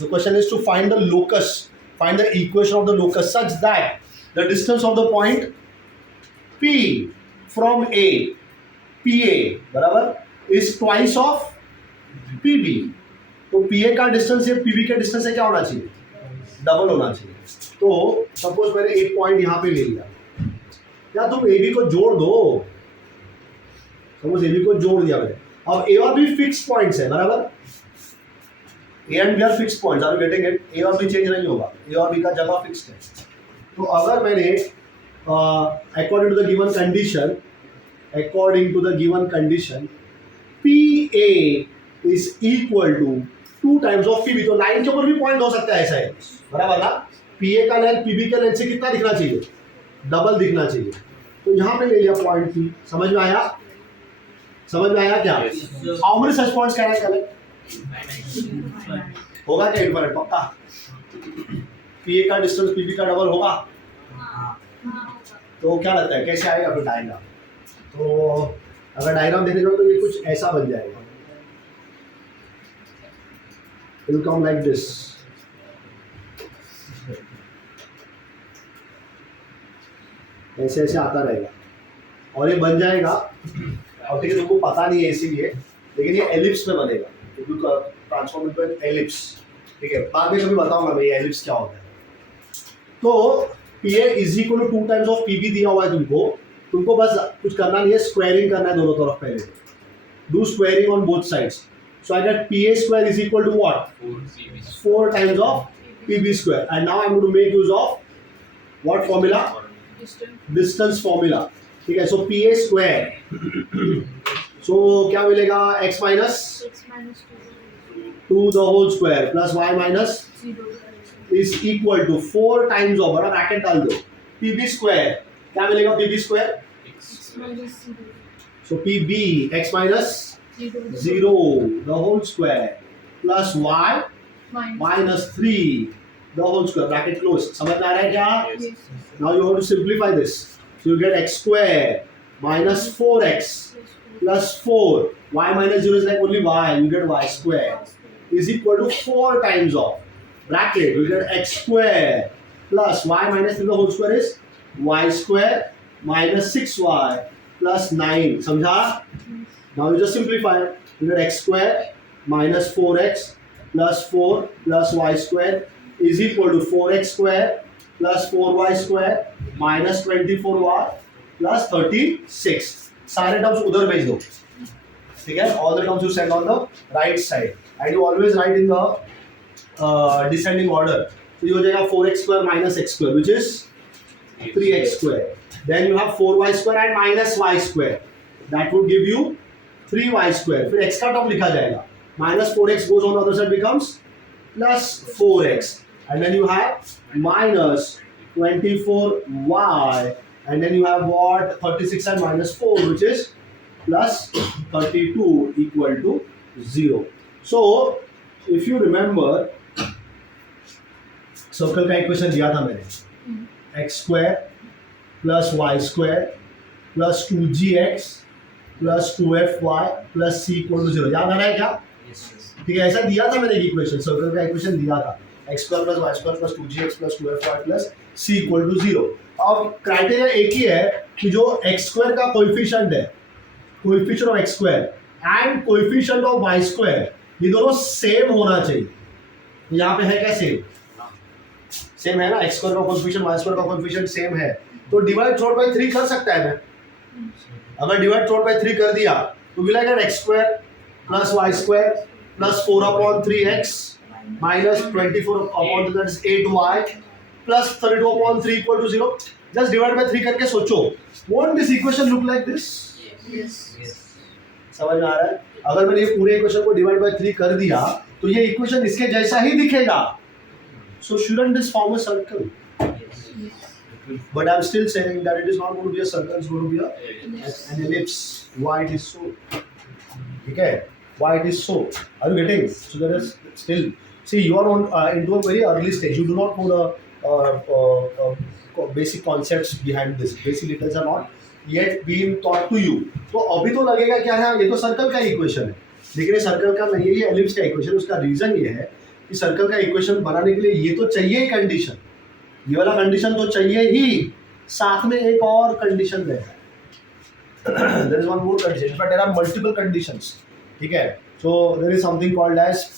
the question is to find the locus, find the equation of the locus such that the distance of the point P from A, PA बराबर is twice of PB। तो PA का distance या PB का distance से क्या होना चाहिए? Double होना चाहिए। तो सपोज मैंने एक पॉइंट यहाँ पे ले लिया, या तुम AB को जोड़ दो, सपोज AB को जोड़ दिया मैंने। अब A और B फिक्स पॉइंट्स है, बराबर? A and B are fixed points, are you getting it? A और B चेंज नहीं होगा, A और B का जगह फिक्स्ड है। तो अगर मैंने according to the given condition PA is equal to 2 times of PB, तो लाइन के ऊपर भी पॉइंट हो सकता है, ऐसा है, बराबर ना? PA का लेंथ PB के लेंथ से कितना दिखना चाहिए? डबल दिखना चाहिए। तो यहाँ पे ले लिया पॉइंट P। समझ में आया? क्या? How many such points can I collect? होगा क्या इनफाइनाइट? पक्का? PA का डिस्टेंस PB का डबल होगा? तो क्या लगता है कैसे आएगा फिर डायग्राम? तो अगर डायग्राम देखने जाओ तो ये कुछ ऐसा बन जाएगा, it will come like this। ऐसे ऐसे आता रहेगा और ये बन जाएगा। और ठीक है, तुमको पता नहीं है इसीलिए, लेकिन ये एलिप्स में बनेगा, ट्रांसफॉर्म इनटू एन एलिप्स, ठीक है? बाद में कभी बताऊंगा मैं ये एलिप्स क्या होता है। तो PA is equal to 2 times of PB दिया हुआ है तुमको, तुमको बस कुछ करना नहीं है, स्क्वायरिंग करना है दोनों तरफ पहले. Do squaring on both sides. So I get PA square is equal to what? 4 times of PB square. And now I'm going to make use of what formula? Distance formula. ठीक है. So PA square. So क्या मिलेगा? X minus 2 the whole square plus Y minus is equal to 4 times of, बड़ा bracket डाल दो, PB square. क्या मिलेगा PB square? So PB X minus 0 the whole square plus Y minus 3 the whole square, bracket close. समझ में आ रहा है क्या? Now you have to simplify this. So you get x square minus 4x plus 4. Y minus 0 is like only y. You get y square is equal to 4 times of bracket. You get x square plus y minus 3 the whole square is y square minus 6y plus 9. समझा? Now you just simplify. You get x square minus 4x plus 4 plus y square is equal to 4x square plus 4y square minus 24y plus 36. सारे terms उधर भेज दो. ठीक है? All the terms you send on the right side. And you always write in the descending order. So ये हो जाएगा 4x square minus x square, which is 3x square. Then you have 4y square and minus y square. That would give you 3y square. फिर x का term लिखा जाएगा. Minus 4x goes on the other side becomes plus 4x. And then you have minus 24y. And then you have what? 36 and minus 4, which is plus 32 equal to 0. So, if you remember, circle का equation दिया था मैंने. x square plus y square plus 2gx plus 2fy plus c equal to 0. याद आ रहा है क्या? ठीक है, ऐसा दिया था मैंने इक्वेशन, सर्कल का इक्वेशन दिया था. x square plus y square plus 2gx plus 2fy plus c equal to 0. अब क्राइटेरिया एक ही है कि जो x square का कोएफिशिएंट है, coefficient of x square and coefficient of y square, ये दोनों सेम होना चाहिए. यहाँ पे है क्या? सेम है ना. x square का कोएफिशिएंट y square का कोएफिशिएंट सेम है, तो डिवाइड थ्रोट बाय 3 कर सकता है मैं. अगर डिवाइड थ्रोट बाय 3 कर दिया तो will I get x square plus y square plus 4 upon 3x minus 24 upon 3, that is 8y plus 32 upon 3 equal to 0. Just divide by 3 करके सोचो. Won't this equation look like this? Yes. समझ में आ रहा है? अगर मैंने ये पूरे इक्वेशन को डिवाइड बाय 3 कर दिया तो ये इक्वेशन इसके जैसा ही दिखेगा. So shouldn't this form a circle? But I'm still saying that it is not going to be a circle, it's going to be an ellipse. Why it is so? Okay? Why it is so? Are you getting? So there is still, see, you are on into a very early stage. You do not know the basic concepts behind this. Basic details are not yet being taught to you. तो अभी तो लगेगा क्या है, ये तो circle का equation है, लेकिन ये सर्कल का नहीं है, ये एलिप्स का इक्वेशन. उसका रीजन ये है कि सर्कल का इक्वेशन बनाने के लिए ये तो चाहिए ही कंडीशन, ये वाला कंडीशन तो चाहिए ही, साथ में एक और कंडीशन है. There is one more condition, but there are multiple conditions. ठीक है? So there is something called as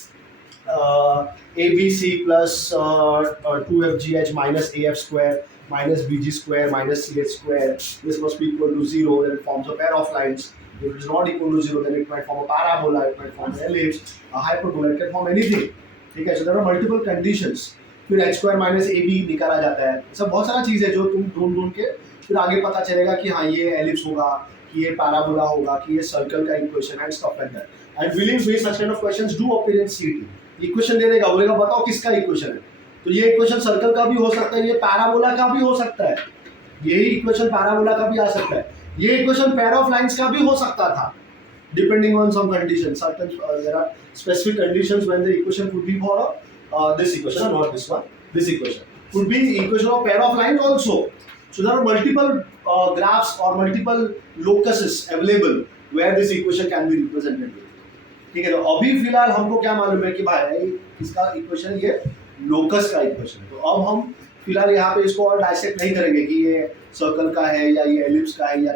ABC plus 2FGH minus AF square minus BG square minus CH square. This must be equal to 0, then it forms a pair of lines. If it is not equal to 0, then it might form a parabola, it might form an ellipse, a hyperbola, it can form anything. ठीक है? So there are multiple conditions. फिर h square minus AB निकाला जाता है. सब बहुत सारा चीज़ है जो तुम ढूंढ के फिर आगे पता चलेगा कि हाँ ये एलिप्स होगा, कि ये पैराबोला होगा, कि ये सर्कल का equation and stuff like that. And willing way such kind of questions do appear in सीटी. इक्वेशन दे देगा, बोलेगा बताओ किसका इक्वेशन है, तो ये इक्वेशन सर्कल का भी हो सकता है, ये पैराबोला का भी हो सकता है, यही इक्वेशन पैराबोला का भी आ सकता है, ये इक्वेशन पेयर ऑफ लाइंस का भी हो सकता था, depending on some condition. Certain there are specific conditions when the equation could be for this equation, not this one. This equation could be equation of pair of lines also. So there are multiple graphs or multiple locuses available where this equation can be represented with. ठीक है? तो अभी फिलहाल हमको क्या मालूम है कि भाई इसका इक्वेशन ये लोकस का इक्वेशन है. तो अब हम फिलहाल यहाँ पे इसको और डाइसेक्ट नहीं करेंगे कि ये सर्कल का है या ये एलिप्स का है, या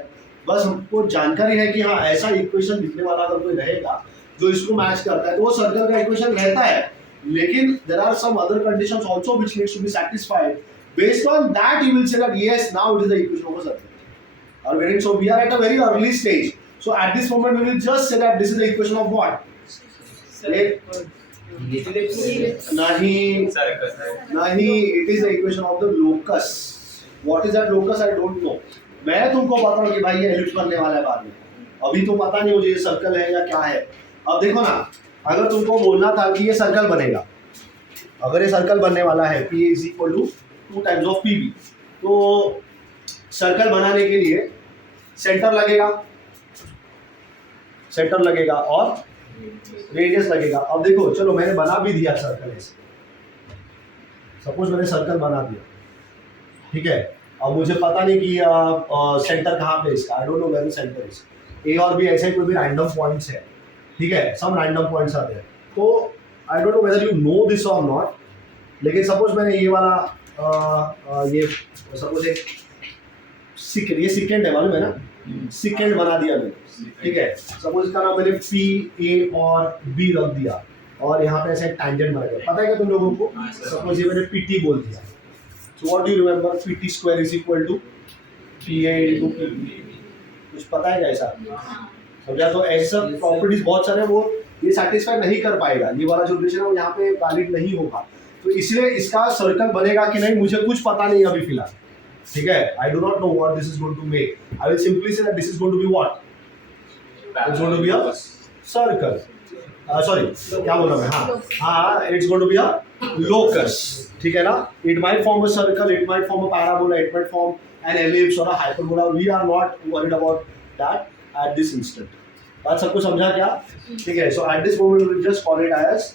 बस हमको जानकारी है कि हाँ ऐसा इक्वेशन दिखने वाला अगर कोई रहेगा जो इसको मैच करता है तो वो सर्कल का इक्वेशन रहता है. लेकिन there are some other conditions also which needs to be satisfied. Based on that you will say that yes, now it is the equation of a circle. Are getting? So we are at a very early stage. So at this moment we will just say that this is the equation of what? Nahi, nahi. It is the equation of the locus. What is that locus? I don't know. मैं तुमको बता रहा हूँ कि भाई ये ellipse बनने वाला है बाद में. अभी तो पता नहीं मुझे ये सर्कल है या क्या है. अब देखो ना, अगर तुमको बोलना था कि ये सर्कल बनेगा, अगर ये सर्कल बनने वाला है P is equal to 2 times of PB, तो सर्कल बनाने के लिए सेंटर लगेगा और रेडियस लगेगा. अब देखो, चलो मैंने बना भी दिया सर्कल ऐसे. सपोज मैंने सर्कल बना दिया, ठीक है. अब मुझे पता नहीं कि सेंटर कहाँ पे इसका. I don't know where the centre is. A और बी ऐसे कोई भी रैंडम पॉइंट्स है, ठीक है. सम रैंडम पॉइंट्स आते हैं. तो आई don't know whether you know this और नॉट, लेकिन सपोज मैंने ये वाला ये सपोज एक ये सिकेंड है, मालूम है ना, सिकेंड बना दिया मैंने, ठीक है. सपोज इसका नाम मैंने पी ए और बी रख दिया और यहाँ पे ऐसे टैंजेंट बना दिया. पता है क्या तुम लोगों को? सपोज ये मैंने पीटी बोल दिया. So what do you remember? PT square is equal to P A into P B. कुछ पता है क्या ऐसा? समझा? तो ऐसा प्रॉपर्टीज बहुत सारे वो ये सेटिस्फाई नहीं कर पाएगा. ये वाला जो रिलेशन है वो यहाँ पे वैलिड नहीं होगा. तो इसलिए इसका सर्कल बनेगा कि नहीं मुझे कुछ पता नहीं अभी फिलहाल, ठीक है. I do not know what this is going to make. I will simply say that this is going to be what? It's going to be a circle. Sorry, क्या बोल रहा मैं? हाँ, it's going to be a locus, ठीक है ना. It might form a circle, it might form a parabola, it might form an ellipse और a hyperbola. We are not worried about that at this instant. बात सबको समझा क्या? ठीक है. So at this moment we will just call it as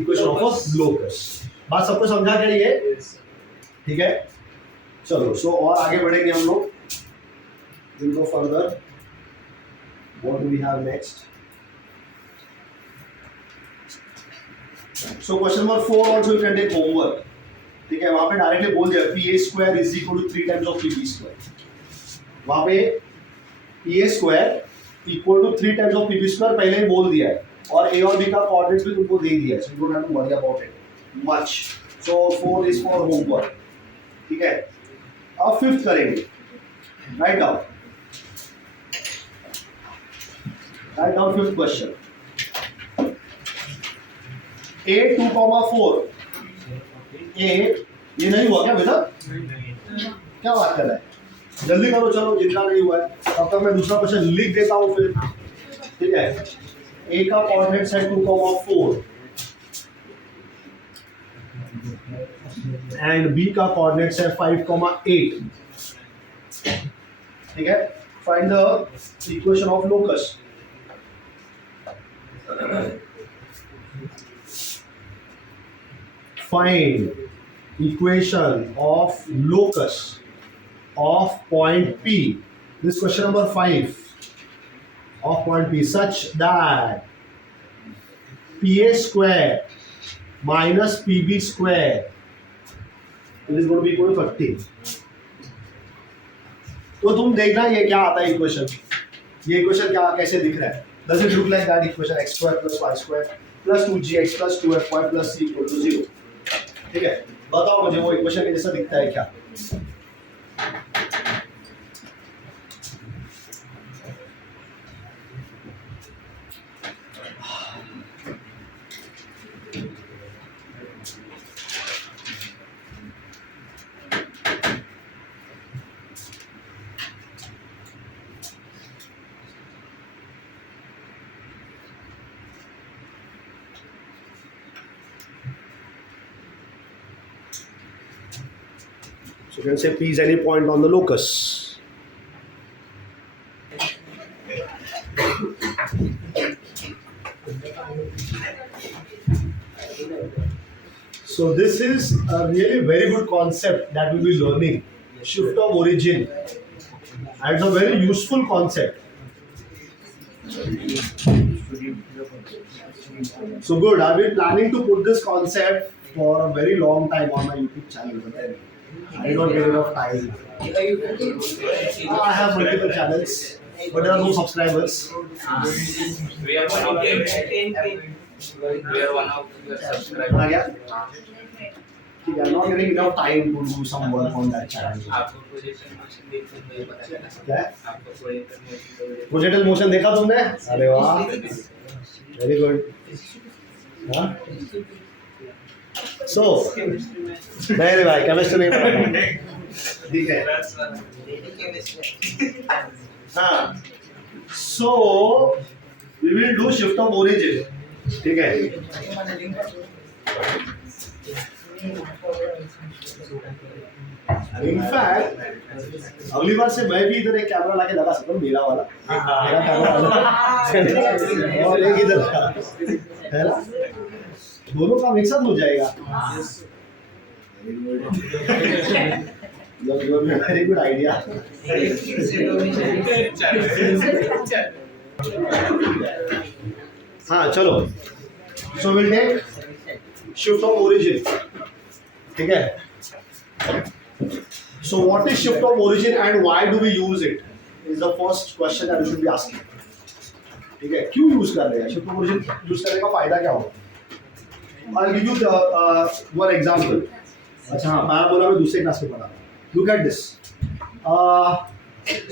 equation of a locus. बात सबको समझा क्या ये? ठीक है. चलो, सो और आगे बढ़ेंगे हम लोग. Will go further. What do we have next? So question number 4 also you can take homework, ठीक है. वहां पे डायरेक्टली बोल दिया P A square is equal to 3 times of P B square. वहां पे P A square equal to 3 times of P B square पहले ही बोल दिया है और ए और बी का कोऑर्डिनेट्स भी तुमको दे दिया है. So you don't have to worry about it much. So 4 is for homework, ठीक है. अब फिफ्थ करेंगे. Write down fifth question. A 2,4. ए ये नहीं हुआ क्या बेटा? क्या बात कर रहा है? जल्दी करो, चलो, जितना नहीं हुआ है तब तक मैं दूसरा क्वेश्चन लिख देता हूँ फिर, ठीक है. ए का कोऑर्डिनेट्स है 2,4 एंड बी का कोऑर्डिनेट्स है 5,8, ठीक है. Find the equation of locus. Find equation of locus of point P. This question number 5 of point P such that PA square minus PB square is going to be equal to 30. तो तुम देखना ये क्या आता है equation. ये equation क्या कैसे दिख रहा है? Does it look like that equation x square plus y square plus 2gx plus 2fy plus c equal to 0? ठीक है. बताओ मुझे वो इक्वेशन के जैसा दिखता है क्या? So you can say P is any point on the locus. So this is a really very good concept that we'll be learning. Shift of origin. And it's a very useful concept. So good. I've been planning to put this concept for a very long time on my YouTube channel, but then I don't get enough time. I have multiple channels, but there are no subscribers. We are one of them. We are one of the subscribers. आ गया? ठीक है, not getting enough time to do some work on that challenge. आपको projection motion देख के मुझे पता चला। क्या है? आपको प्रोजेक्शन मोशन प्रोजेक्टल मोशन देखा तुमने? अरे वाह, वेरी गुड। हाँ, सो नहीं रे भाई, केमिस्ट्री नहीं पढ़ा, ठीक है। हाँ, so we will do shift of origin, ठीक है। इनफैक्ट अगली बार से मैं भी इधर एक कैमरा लाके लगा सकता हूँ, मेरा वाला, मेरा कैमरा और एक इधर का, है ना, दोनों का मिक्सअप हो जाएगा। Very good idea. हाँ चलो, so will take shift of origin, ठीक है। So what is shift of origin and why do we use it is the first question that you should be asking, ठीक है। क्यों use कर रहे हैं शिफ्ट ऑफ ओरिजिन, यूज करने का फायदा क्या होगा? I'll give you one example। अच्छा हाँ, मैं बोला मैं दूसरे क्लास में पढ़ा। Look at this।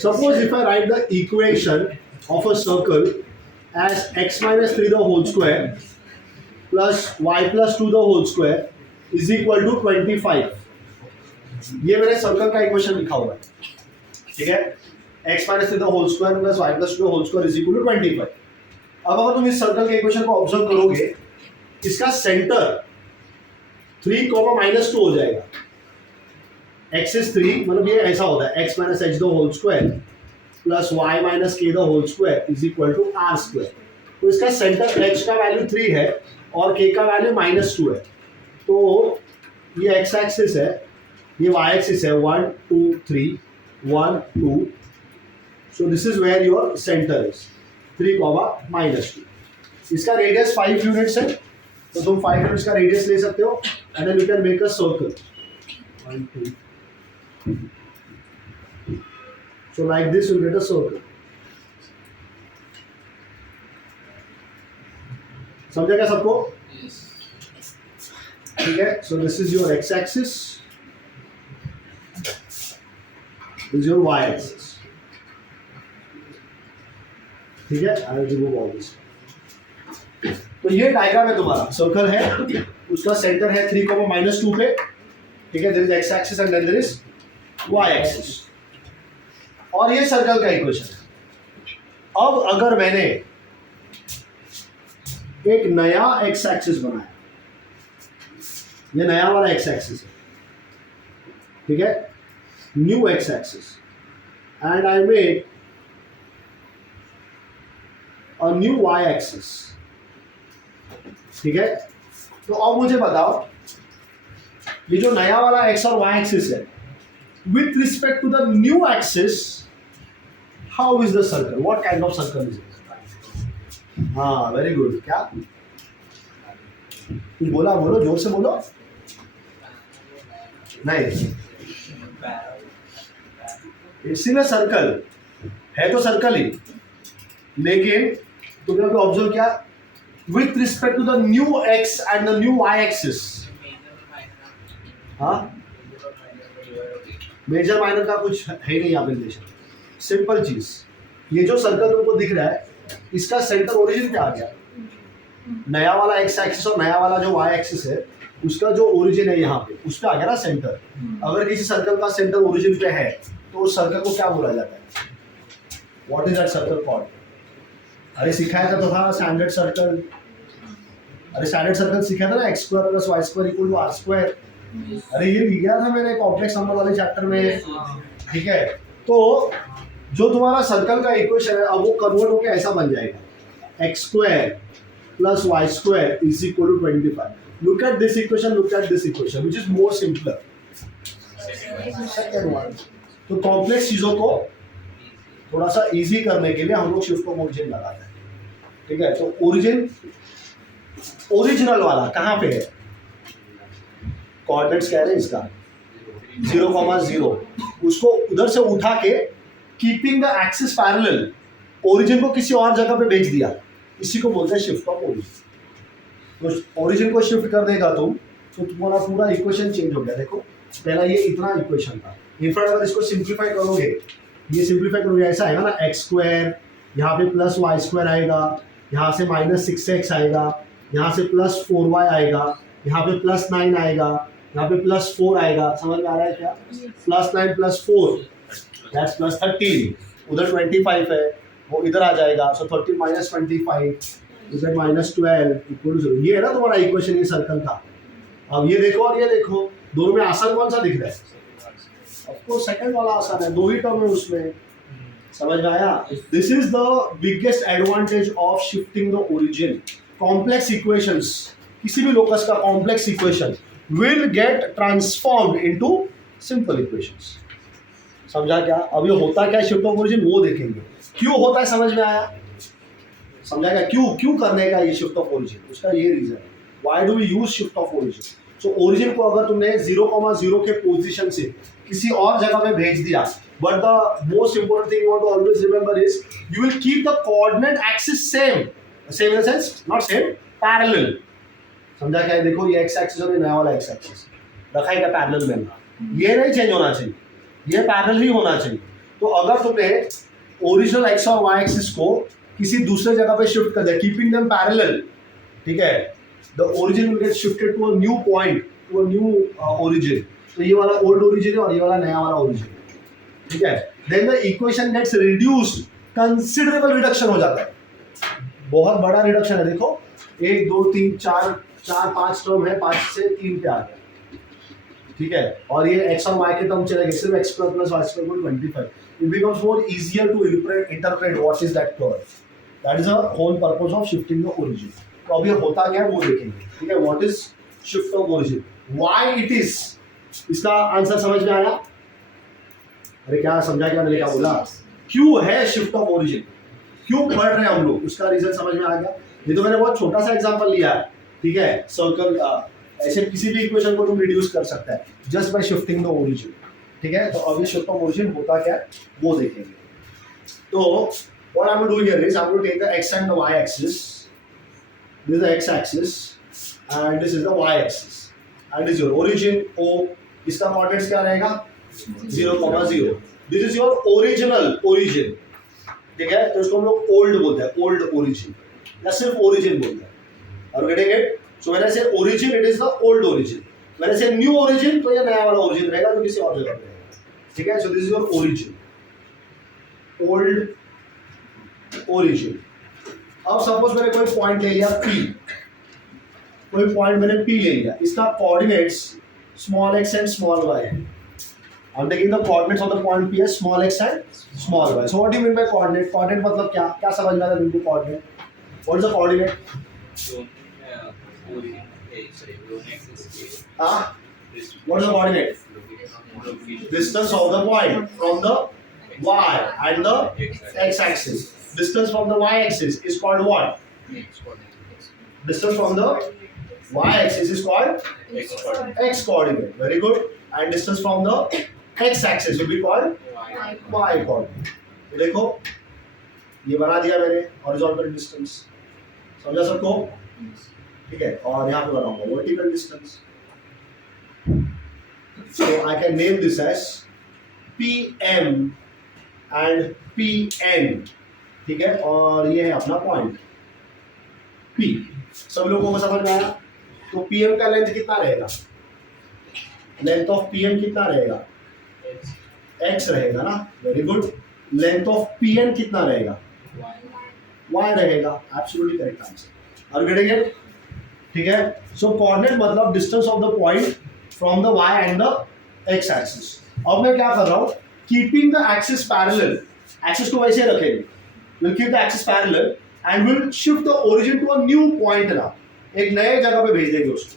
Suppose if I write the equation of a circle as x minus 3 the whole square plus y plus 2 the whole square is equal to 25। ये मेरे सर्कल का इक्वेशन लिखा हुआ है, ठीक है। x minus 3 the whole square plus y plus 2 whole square is equal to 25। अब अगर तुम इस सर्कल के इक्वेशन को ऑब्जर्व करोगे, इसका सेंटर 3 -2 हो जाएगा। एक्सिस 3 मतलब ये ऐसा होता है x minus h the whole square plus y minus k the whole square is equal to r square. तो इसका सेंटर h का वैल्यू 3 है और k का वैल्यू -2 है। तो ये x एक्सिस है, ये y एक्सिस है, 1 2 3 1 2। So this is where your centre is 3, -2। इसका रेडियस 5 यूनिट्स है, तो तुम 5 यूनिट्स का रेडियस ले सकते हो and then you can make a circle 1 2। So like this you get a circle. समझा क्या सबको? ठीक है। So this is your x axis, is your y axis, ठीक है। I will remove all this। तो ये डायग्राम है तुम्हारा, सर्कल है, उसका सेंटर है 3, -2 पे, ठीक है। there is x axis and then there is y axis और ये सर्कल का इक्वेशन है। अब अगर मैंने एक नया x एक्सिस बनाया, ये नया वाला x एक्सिस है, ठीक है, new x axis and I made a new y axis, ठीक है। तो अब मुझे बताओ, ये जो नया वाला x और y axis है, with respect to the new axis, how is the circle, what kind of circle is it? हाँ वेरी गुड। क्या कुछ बोला? बोलो, जोर से बोलो। नहीं, इट्स इन अ सर्कल, है तो सर्कल ही, लेकिन तुमने तो ऑब्जर्व किया with respect to the new x and the new y axis. हाँ, मेजर माइनर का कुछ है ही नहीं यहाँ पे रिलेशन। सिंपल चीज, ये जो सर्कल तुमको दिख रहा है, इसका सेंटर ओरिजिन पे आ गया। नया वाला एक्स एक्सिस और नया वाला जो वाई एक्सिस है, उसका जो ओरिजिन है यहाँ पे, उस पे आ गया ना सेंटर। अगर किसी सर्कल का सेंटर ओरिजिन पे है तो उस सर्कल को क्या बोला जाता है? What is that circle called? अरे सिखाया था तो था स्टैंडर्ड सर्कल। अरे स्टैंडर्ड सर्कल सिखाया था ना, x² + y² = r²। अरे ये लिखा था मैंने कॉम्प्लेक्स नंबर वाले चैप्टर में, ठीक है। तो जो तुम्हारा सर्कल का इक्वेशन है, अब वो कन्वर्ट होकर ऐसा बन जाएगा, x² + y² = 25। Look at this equation, look at this equation, which is more simpler. Second one. तो कॉम्प्लेक्स चीजों को थोड़ा सा इजी करने के लिए हम लोग शिफ्ट ऑफ ओरिजिन लगाते हैं, ठीक है। तो ओरिजिन, ओरिजिनल वाला कहाँ पे है? कोऑर्डिनेट्स कह रहे हैं इसका 0,0, उसको उधर से उठा के keeping the axis parallel origin को किसी और जगह पे भेज दिया, इसी को बोलते हैं शिफ्ट ऑफ ओरिजिन। तो ओरिजिन को शिफ्ट कर देगा तुम तो तुम्हारा पूरा इक्वेशन चेंज हो गया। देखो पहला ये इतना इक्वेशन था, इनफैक्ट अगर इसको सिंप्लीफाई करोगे, ये सिंप्लीफाई करोगे ऐसा आएगा ना, एक्स स्क्वायर यहाँ पे प्लस वाई स्क्वायर आएगा, यहाँ से माइनस 6x आएगा, यहाँ से प्लस 4y आएगा, यहाँ पे प्लस 9 आएगा, यहाँ पे प्लस 4 आएगा। समझ में आ रहा है क्या? प्लस 9 प्लस 4 दैट्स प्लस 13, उधर 25 है वो इधर आ जाएगा, सो 13 माइनस 25 इधर माइनस 12 इक्वल टू 0। ये है ना तुम्हारा इक्वेशन ये सर्कल का। अब ये देखो और ये देखो, दोनों में आसान कौन सा दिख रहा है? ऑफकोर्स सेकंड वाला आसान है, दो ही टर्म है उसमें। समझ में आया? This is the biggest advantage of shifting the origin. Complex equations, किसी भी लोकस का complex equation will get transformed into simple equations. समझा क्या? अब ये होता क्या शिफ्ट ऑफ ओरिजिन वो देखेंगे। क्यों होता है समझ में आया? समझा क्या? क्यों करने का ये शिफ्ट ऑफ ओरिजिन? उसका ये रीजन है, why do we use shift of origin. So origin को अगर तुमने 0,0 के पोजीशन से किसी और जगह पे भेज दिया, but the most important thing you want to always remember is you will keep the coordinate axis same in the sense not same, parallel. समझा क्या है? देखो ये एक्स एक्सिस और ये नया वाला एक्स एक्सिस रखा है पैरेलल में, ये नहीं चेंज होना चाहिए, ये पैरेलल ही होना चाहिए। तो अगर तुमने ओरिजिनल एक्स और वाई एक्सिस को किसी दूसरे जगह पे शिफ्ट कर दिया, कीपिंग देम पैरेलल, ठीक है, the origin will get shifted to a new point, to a new origin. तो ये वाला ओल्ड ओरिजिन है और ये वाला नया वाला ओरिजिन, ठीक है। Then the equation gets reduced, considerable reduction हो जाता है, बहुत बड़ा रिडक्शन है। देखो 1 2 3 4 5 टर्म है, 5 से 3 पे आ गया, ठीक है। और ये x और y के टर्म चले गए, सिर्फ x plus y square equal 25। It becomes more easier to interpret what is that curve. That is a whole purpose of shifting the origin. तो अब ये होता क्या है वो देखेंगे, ठीक है। What is shift of origin, why it is, इसका आंसर समझ में आया? अरे क्या समझा, क्या मैंने क्या बोला? क्यों है शिफ्ट ऑफ ओरिजिन, क्यों पढ़ रहे हैं हम लोग, उसका रीजन समझ में आ गया। ये तो मैंने बहुत छोटा सा एग्जांपल लिया है, ठीक है। सर्कल का ऐसे किसी भी इक्वेशन को तुम रिड्यूस कर सकता है just by shifting the origin, ठीक है। तो अब ये शिफ्ट ऑफ ओरिजिन होता क्या है वो देखेंगे। तो what I'm going to do here is I'm going to take the x and the y axis. This is the x axis and this is the y axis and this is your origin O. इसका coordinates क्या रहेगा 0,0. This is your original origin, ठीक है। तो इसको हम लोग old बोलते हैं, ओल्ड ओरिजिन या सिर्फ ओरिजिन बोलते हैं। Are you getting it? So when I say origin, it is the old origin. When I say new origin, तो ये नया वाला origin रहेगा जो किसी और जगह पे रहेगा, ठीक है। So this is your origin, old origin. अब सपोज मैंने कोई पॉइंट ले लिया P, कोई पॉइंट मैंने P ले लिया, इसका coordinates small x and small y है। I'm taking the coordinates of the point P as small x and small y. So what do you mean by coordinate? Coordinate मतलब क्या? क्या समझ में आता है तुमको coordinate? What is the coordinate? What is the coordinate? Distance of the point from the y and the x-axis. Distance from the y-axis is called what? Distance from the y-axis is called x-coordinate. Very good. And distance from the x-axis will be called y-coordinate. देखो ये बना दिया मैंने horizontal distance, समझा सबको? ठीक है। और यहाँ पे बनाऊंगा vertical distance. So I can name this as PM and PN, ठीक है। और ये है अपना पॉइंट P। सब लोगों को समझ में आया? तो PM का लेंथ कितना रहेगा? लेंथ ऑफ PM कितना रहेगा? X रहेगा ना, very good. Length of PN कितना रहेगा? Y रहेगा, absolutely correct answer. Are you getting it? ठीक है। सो कोऑर्डिनेट मतलब distance of the point from the y and the x axis. अब मैं क्या कर रहा हूँ, keeping the axis parallel, axis को वैसे रखेंगे, will keep the axis parallel and will shift the origin to a new point ना, एक नए जगह पे भेज देंगे उसको,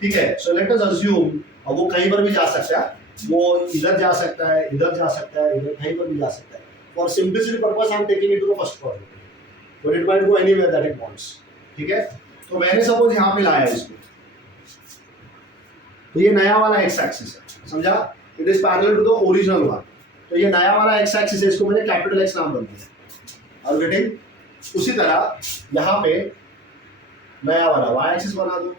ठीक है। सो लेट अस अज्यूम, अब वो कहीं पर भी जा सकता है, वो इधर जा सकता है, इधर जा सकता है, इधर कहीं पर भी जा सकता है। For simplicity purpose I am taking it to the first coordinate, but it might go anywhere that it wants, ठीक है। तो मैंने सपोज यहाँ पे लाया इसको, तो ये नया वाला एक्स एक्सिस है, समझा? It is parallel to the original one. तो ये नया वाला एक्स एक्सिस है, इसको मैंने कैपिटल एक्स नाम रख दिया। और गेटिंग, उसी तरह यहाँ पे नया वाला वाई एक्सिस बना दो,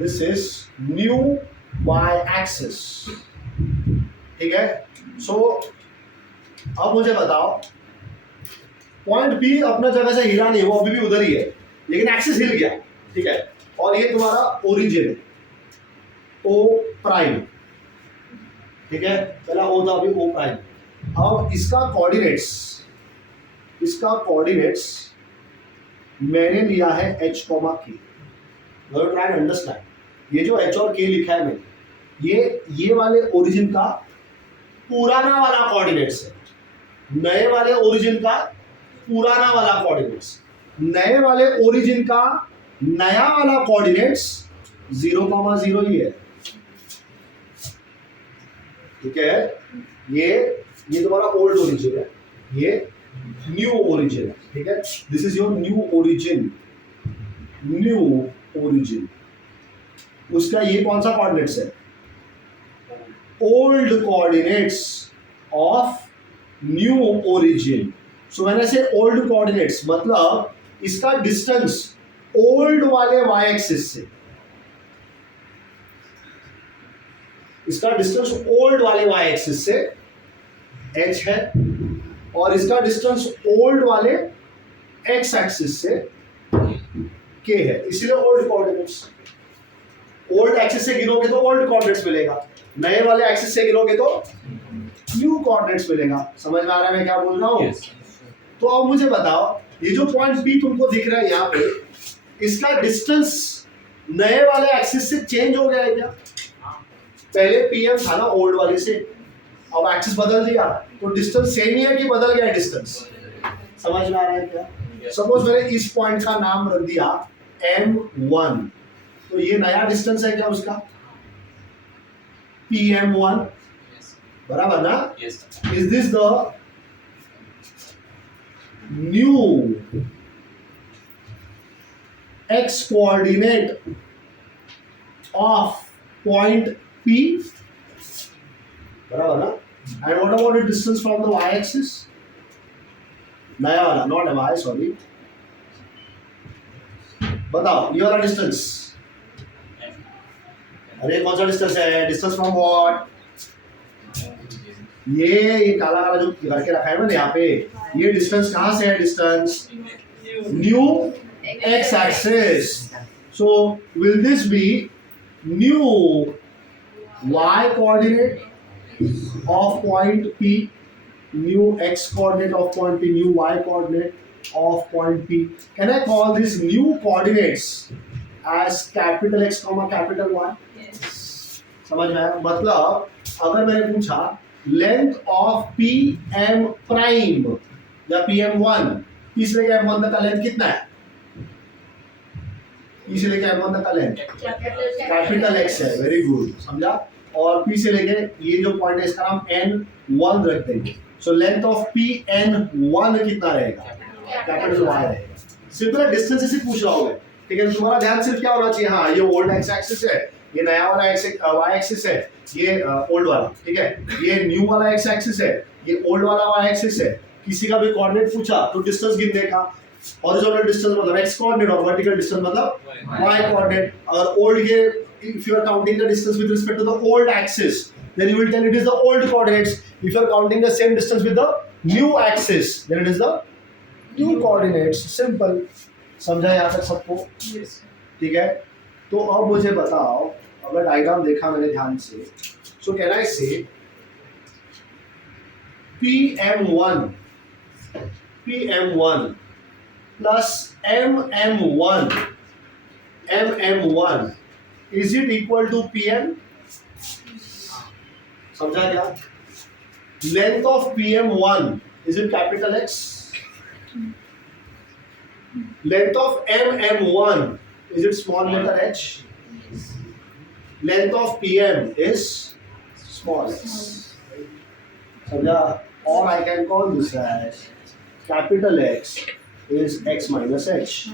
this is new y axis, ठीक है। सो अब मुझे बताओ, पॉइंट पी अपना जगह से हिला नहीं, वो अभी भी उधर ही है, लेकिन एक्सिस हिल गया, ठीक है। और ये तुम्हारा ओरिजिन है, ओ प्राइम, ठीक है। पहला ओ था, अभी ओ प्राइम। अब इसका कोऑर्डिनेट्स मैंने लिया है h, k। Try and understand, ये जो h और k लिखा है मैंने, ये वाले ओरिजिन का पुराना वाला कोऑर्डिनेट्स है, नए वाले ओरिजिन का पुराना वाला कोऑर्डिनेट्स, नए वाले ओरिजिन का नया वाला कोऑर्डिनेट्स 0,0 ही है, ठीक है। ये तुम्हारा ओल्ड ओरिजिन है, ये न्यू ओरिजिन है, ठीक है। This is your new origin. उसका ये कौन सा कोऑर्डिनेट्स है? Old coordinates of new origin. So when I से ओल्ड कोऑर्डिनेट्स, मतलब इसका डिस्टेंस ओल्ड वाले वाई एक्सिस से, इसका डिस्टेंस ओल्ड वाले वाई एक्सिस से h है, और इसका डिस्टेंस ओल्ड वाले x एक्सिस से k है, इसीलिए ओल्ड कोऑर्डिनेट्स। ओल्ड एक्सिस से गिनोगे तो ओल्ड कोऑर्डिनेट्स मिलेगा, नए वाले एक्सिस से गिनोगे तो न्यू कोऑर्डिनेट्स मिलेगा। समझ में आ रहा है मैं क्या बोल रहा हूँ? तो अब मुझे बताओ, ये जो पॉइंट P तुमको दिख रहा है यहाँ पे, इसका डिस्टेंस नए वाले एक्सिस से चेंज हो गया है क्या? पहले PM था ना ओल्ड वाले से, अब एक्सिस बदल दिया तो डिस्टेंस सेम ही है कि बदल गया डिस्टेंस? समझ में आ रहा है क्या? सपोज मैंने इस पॉइंट का नाम रख दिया M1, तो ये नया डिस्टेंस है क्या उसका? PM1, बराबर ना? Is this the new x coordinate of point P, बराबर ना? And what about the distance from the y axis? नया वाला, नॉट y, सॉरी। बताओ ये वाला डिस्टेंस, अरे कौन सा डिस्टेंस है? Distance from what? ये काला काला जो करके रखा है मैंने यहाँ पे, ये डिस्टेंस कहाँ से है? Distance new x axis. So will this be new y coordinate of point P, new x coordinate of point P, new y coordinate of point P. Can I call these new coordinates as capital X, capital Y? Yes. समझ में आया? मतलब अगर मैंने पूछा length of PM prime या PM1, P से लेकर M1 तक का लेंथ कितना है? P से लेकर M1 तक का लेंथ कैपिटल X है, वेरी गुड, समझा। और P से लेके ये जो पॉइंट है इसका नाम N1 रख देंगे। सो लेंथ ऑफ PN1 कितना रहेगा? कैपिटल Y रहेगा। सिंपल डिस्टेंस से पूछ रहा हूँ मैं, ठीक है। तुम्हारा ध्यान सिर्फ क्या होना चाहिए? हाँ, ये ओल्ड x एक्सिस है, ये नया वाला y एक्सिस है, ये ओल्ड वाला, ठीक है। ये न्यू वाला x एक्सिस है, ये ओल्ड वाला y एक्सिस है। किसी का भी कोऑर्डिनेट पूछा तो डिस्टेंस गिनने का, हॉरिजॉन्टल डिस्टेंस मतलब x कोऑर्डिनेट और वर्टिकल डिस्टेंस मतलब y कोऑर्डिनेट। अगर ओल्ड के, if you are counting the distance with respect to the old axis, then you will tell it is the old coordinates. If you are counting the same distance with the new axis, then it is the new coordinates. Simple. समझा यहाँ तक सबको? ठीक है। तो अब मुझे बताओ, अगर डायग्राम देखा मैंने ध्यान से, so can I say PM1 plus MM1 is it equal to PM? समझा क्या? Length of PM1 is it capital X? Length of MM1 is it small letter H? Length of PM is small x. समझा? Or I can call this as capital X is x minus h.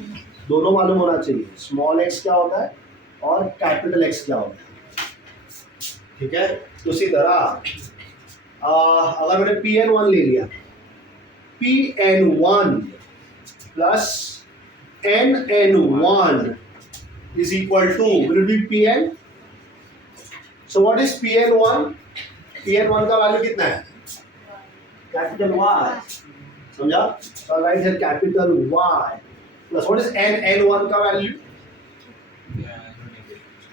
दोनों मालूम होना चाहिए, small x क्या होता है और capital X क्या होता है, ठीक है। उसी तरह अगर मैंने PN1 ले लिया, PN1 plus NN1 is equal to, will it be Pn? So what is Pn1? Pn1 का वैल्यू कितना है? कैपिटल Y, समझा? So right here capital Y plus what is N1 का value?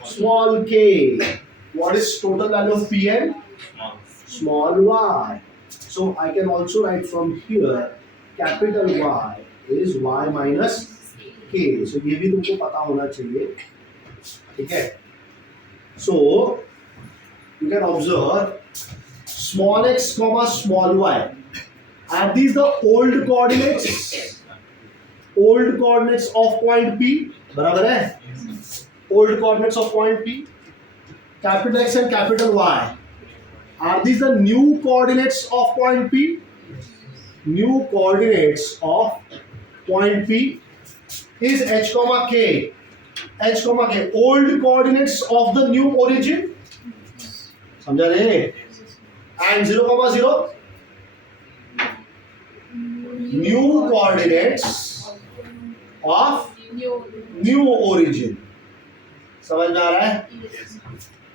Small k. What is total value of Pn? Small y. So I can also write from here capital Y is y minus k. So ये भी तुमको पता होना चाहिए, ठीक है? So you can observe small x comma small y. Are these the old coordinates? Old coordinates of point P, बराबर है? Old coordinates of point P. Capital X and capital Y. Are these the new coordinates of point P? New coordinates of point P is h comma k. H comma k. Old coordinates of the new origin. समझा रे? And 0 comma 0. New coordinates of new origin. समझ में आ रहा है?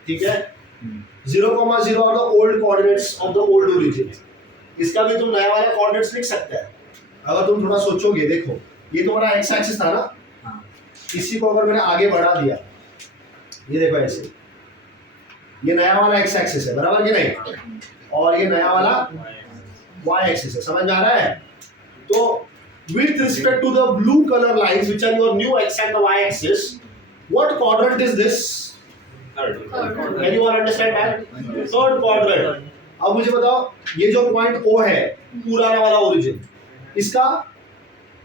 ठीक है? 0,0 are the old coordinates of the old origin. इसका भी तुम नया वाला coordinates लिख सकते हैं अगर तुम थोड़ा सोचोगे. देखो ये तुम्हारा x एक्सिस था ना, इसी को अगर मैंने आगे बढ़ा दिया, ये देखो ऐसे, ये नया वाला x एक्सिस है, बराबर कि नहीं? और ये नया वाला y एक्सिस है. समझ में आ रहा है? तो with respect to the blue color lines which are your new x and the y axis, what quadrant is this? Third. Can you all understand that? Third quadrant. अब मुझे बताओ, ये जो पॉइंट O है, पुराना वाला ओरिजिन, इसका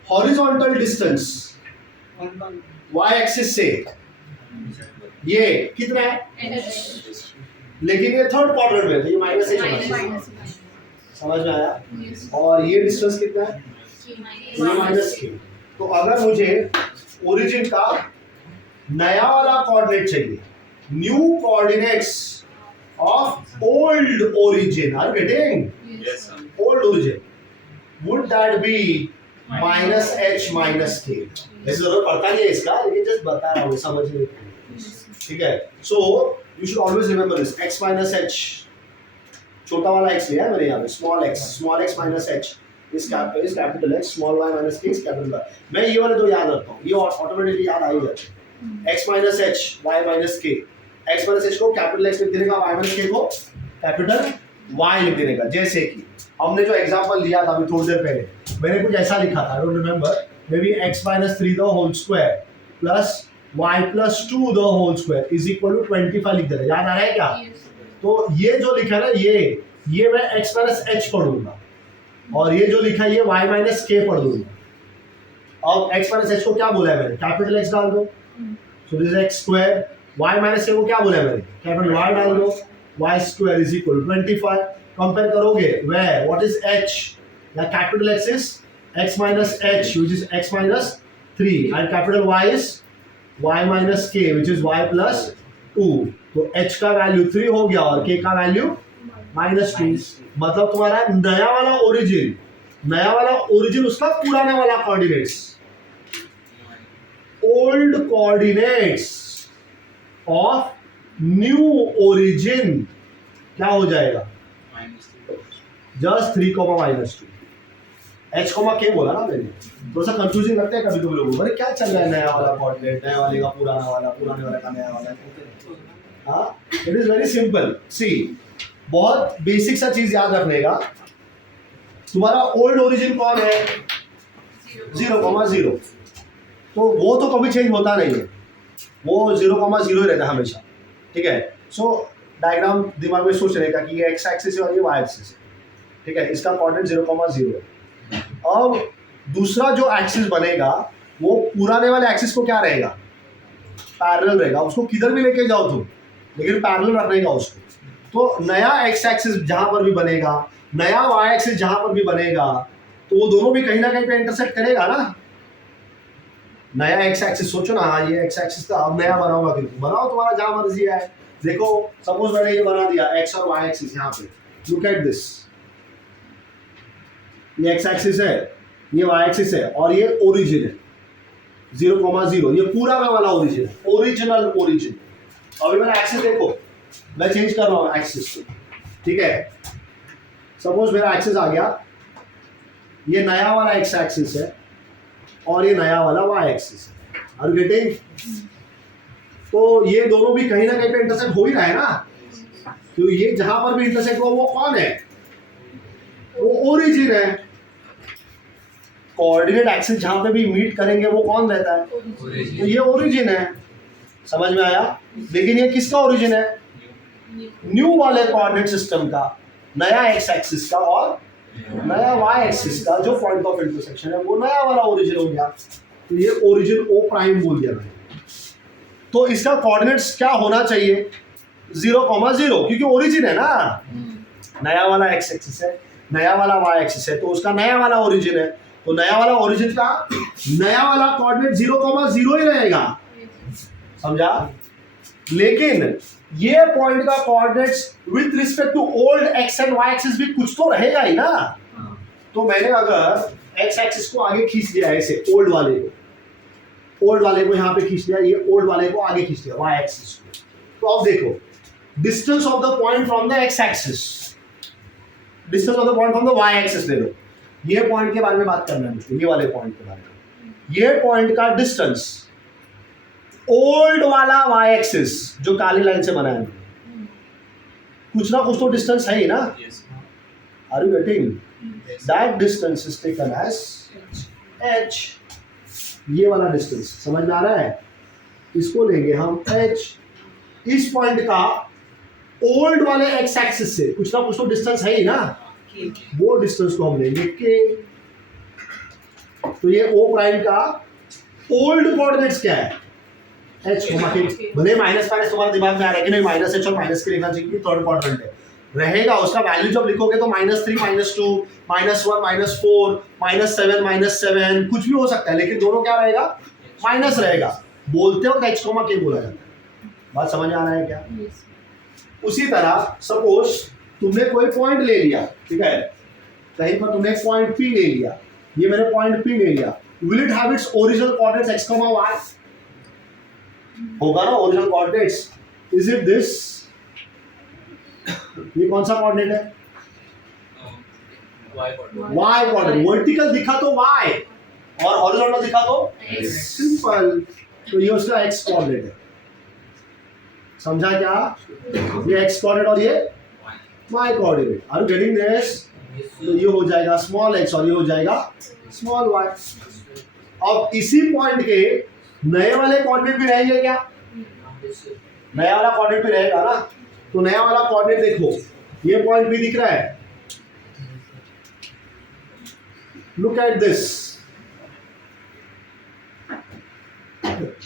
horizontal distance y axis से ये कितना है? लेकिन ये थर्ड क्वाड्रेंट में, तो ये माइनस h होना चाहिए. समझ में आया? और ये डिस्टेंस कितना है? ये माइनस k. तो अगर मुझे ओरिजिन का नया वाला कोऑर्डिनेट चाहिए, new coordinates of old origin, are getting? Yes, sir. Old origin. Would that be minus h minus k? ऐसे जरूर पढ़ता नहीं है इसका, लेकिन just बता रहा हूँ समझने के लिए. ठीक है? So you should always remember this. x minus h, छोटा वाला x लिया है मैंने यहाँ पे, small x minus h is capital X, small y minus k is capital Y. मैं ये वाले दो याद रखता हूँ, ये ऑटोमेटिकली याद आ ही जाते हैं. x minus h, y minus k. x minus h को कैपिटल X लिख देने का, y minus k को कैपिटल Y लिख देने का. जैसे कि हमने जो एग्जांपल लिया था अभी थोड़ी देर पहले, मैंने कुछ ऐसा लिखा था, I don't remember, may be x minus 3 the whole square plus y plus 2 the whole square is equal to 25 लिख देते. याद आ रहा है क्या? तो ये जो लिखा है ना, ये मैं x minus h पढ़ूंगा, और ये जो लिखा है ये y minus k पढ़ दूंगा. अब x minus h को क्या बोला है मैंने? कैपिटल X डाल दो, so this is x square. y minus k को क्या बोला है मैंने? कैपिटल Y डाल दो, y square is equal to 25. Compare करोगे, where what is h? या capital X is x minus h which is x minus 3 and capital Y is y minus k which is y plus 2. तो h का value 3 हो गया और k का value -2. मतलब तुम्हारा नया वाला ओरिजिन उसका पुराना वाला coordinates, old coordinates of new origin क्या हो जाएगा? जस्ट 3, -2. h, k बोला ना मैंने, थोड़ा सा कंफ्यूजिंग लगता है कभी कभी लोगों को, अरे क्या चल रहा है, नया वाला कोऑर्डिनेट, नया वाले का पुराना वाला, पुराने वाले का नया वाला. हाँ, इट इज वेरी सिंपल. सी, बहुत बेसिक सा चीज याद रखने का. तुम्हारा ओल्ड ओरिजिन कौन है? 0,0. तो वो तो कभी चेंज होता नहीं है, वो 0,0 ही रहता है हमेशा. ठीक है? सो डायग्राम दिमाग में सोच रहेगा कि ये x एक्सिस है और ये y एक्सिस है. ठीक है? इसका कोऑर्डिनेट 0,0 है. अब दूसरा जो एक्सिस बनेगा वो पुराने वाले एक्सिस को क्या रहेगा? पैरेलल रहेगा. उसको किधर भी लेके जाओ तुम, लेकिन पैरेलल रखने का उसको. तो नया x एक्सिस जहां पर भी बनेगा, नया y एक्सिस जहां पर भी बनेगा, तो वो दोनों भी कहीं ना कहीं पे इंटरसेक्ट करेगा ना. नया x एक्सिस सोचो ना, हाँ ये x एक्सिस था, अब नया बनाऊंगा, किंतु बनाओ तुम्हारा जहां मर्जी है. देखो सपोज मैंने ये बना दिया x और y एक्सिस यहाँ पे. लुक एट दिस, ये x एक्सिस है, ये y एक्सिस है और ये ओरिजिन है. 0,0 ये पूरा का वाला ओरिजिन है, ओरिजिनल ओरिजिन। अभी मेरा एक्सिस देखो, मैं चेंज कर रहा हूँ एक्सिस को, ठीक है। सपोज मेरा एक्सिस आ गया, ये नया वाला एक्स एक्सिस है और ये नया वाला वाई एक्सिस है। Are you getting? तो ये दोनों भी कहीं ना कहीं पे इंटरसेक्ट हो ही रहा है ना, तो ये जहां पर भी इंटरसेक्ट हो वो कौन है? वो ओरिजिन है। कोऑर्डिनेट एक्सिस जहां पे भी मीट करेंगे वो कौन रहता है? तो ये ओरिजिन है। समझ में आया? लेकिन ये किसका ओरिजिन है? न्यू वाले कोऑर्डिनेट सिस्टम का, नया एक्स एक्सिस का और नया वाई एक्सिस का जो पॉइंट ऑफ इंटरसेक्शन है वो नया वाला ओरिजिन हो गया। तो ये ओरिजिन ओ प्राइम बोल दिया मैंने। तो इसका कोऑर्डिनेट्स क्या होना चाहिए? 0,0, क्योंकि ओरिजिन है ना, नया वाला एक्स एक्सिस है, नया वाला वाई एक्सिस है, तो उसका नया वाला ओरिजिन है। तो नया वाला ओरिजिन का नया वाला कोऑर्डिनेट 0,0 ही रहेगा, समझा? लेकिन ये पॉइंट का coordinates with respect to old x and Y axis भी कुछ तो रहेगा ही ना। तो मैंने अगर एक्स एक्सिस को आगे खींच दिया ऐसे, ओल्ड वाले को यहाँ पे खींच दिया, ये ओल्ड वाले को आगे खींच दिया वाई एक्सिस को, तो अब देखो distance of the point from the x axis, distance of the point from the Y axis ले लो। ये पॉइंट के बारे में बात करना है मुझको, ये वाले पॉइंट के बारे में। ये पॉइंट का डिस्टेंस ओल्ड वाला वाई एक्सिस जो काली लाइन से बनाया है, कुछ ना कुछ तो डिस्टेंस है ही ना। Are you getting? That distance is taken as h। ये वाला डिस्टेंस समझ में आ रहा है? इसको लेंगे हम h। इस पॉइंट का ओल्ड वाले एक्स एक्सिस से कुछ ना कुछ तो डिस्टेंस है ही ना, वो डिस्टेंस को हम लेंगे k। तो ये o प्राइम का ओल्ड कोऑर्डिनेट्स क्या है? h, के भले माइनस माइनस तुम्हारे दिमाग में आ रहा है कि नहीं, माइनस h और माइनस के लिखना चाहिए, थर्ड क्वाड्रेंट है रहेगा। उसका वैल्यू जब लिखोगे तो -3, -2, -1, -4, -7, -7 कुछ भी हो सकता है, लेकिन दोनों क्या रहेगा? माइनस रहेगा। बोलते हो h, के बोला जाता है। बात समझ आ रहा है क्या? उसी तरह सपोज तुमने कोई पॉइंट ले लिया, ठीक है, कहीं पर तुमने पॉइंट P ले लिया, ये मैंने पॉइंट P ले लिया, will it have its original coordinates x, y? होगा ना original coordinates. Is it this? ये कौन सा कोऑर्डिनेट है? y coordinate. वर्टिकल दिखा तो y और हॉरिजॉन्टल दिखा तो सिंपल, तो ये उसका x कोऑर्डिनेट है। समझा क्या? ये x कोऑर्डिनेट और ये y coordinate. Are you getting this? तो ये हो जाएगा स्मॉल x और ये हो जाएगा स्मॉल y। अब इसी पॉइंट के नए वाले कोऑर्डिनेट भी रहेंगे क्या? नया वाला कोऑर्डिनेट भी रहेगा ना। तो नया वाला कोऑर्डिनेट देखो, ये पॉइंट भी दिख रहा है, लुक एट दिस।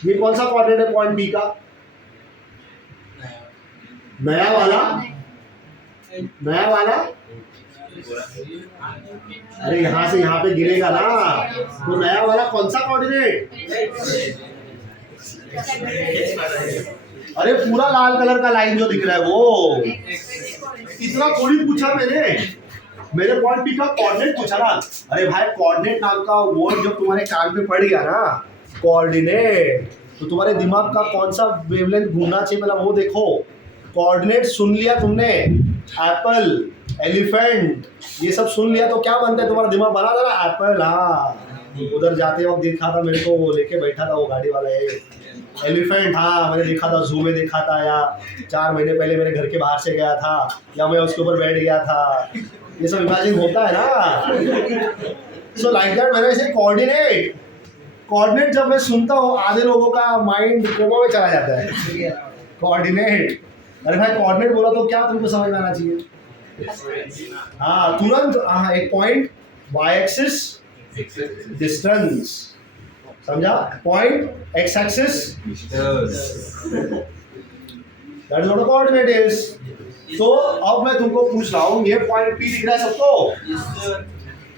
ये कौन सा कोऑर्डिनेट है पॉइंट बी का? नया वाला, नया वाला। अरे यहां से यहां पे गिरेगा ना, तो नया वाला कौन सा कोऑर्डिनेट? अरे पूरा लाल कलर का लाइन जो दिख रहा है वो। इतना थोड़ी पूछा मेरे पॉइंट पी का कोऑर्डिनेट पूछा ना। अरे भाई कोऑर्डिनेट नाम का वर्ड जब तुम्हारे कान पे पड़ गया ना, कोऑर्डिनेट, तो तुम्हारे दिमाग का कौन सा वेवलेंथ घूमना चाहिए मतलब वो देखो। कोऑर्डिनेट सुन लिया तुमने, एप्पल, एलिफेंट, ये सब सुन लिया तो क्या बनता है तुम्हारा दिमाग? बना था ना एप्पल। हाँ, उधर जाते वक्त देखा था मेरे को, वो लेके बैठा था वो गाड़ी वाला है एलिफेंट। हाँ मैंने देखा था, जू में देखा था, या 4 महीने पहले मेरे घर के बाहर से गया था, या मैं उसके ऊपर बैठ गया था। ये सब इमेजिन होता है ना। सो लाइक दैट मैंने ऐसे कोऑर्डिनेट जब मैं सुनता हूँ आधे लोगों का माइंड कोमा में चला जाता है। कोऑर्डिनेट, अरे भाई कोऑर्डिनेट बोला तो क्या तुमको समझ में आना चाहिए? हाँ तुरंत। हाँ, एक पॉइंट, वाई एक्सिस डिस्टेंस, समझा? Point x axis, that is what a coordinate is. तो अब मैं तुमको पूछ रहा हूँ, ये पॉइंट पी दिख रहा है सबको?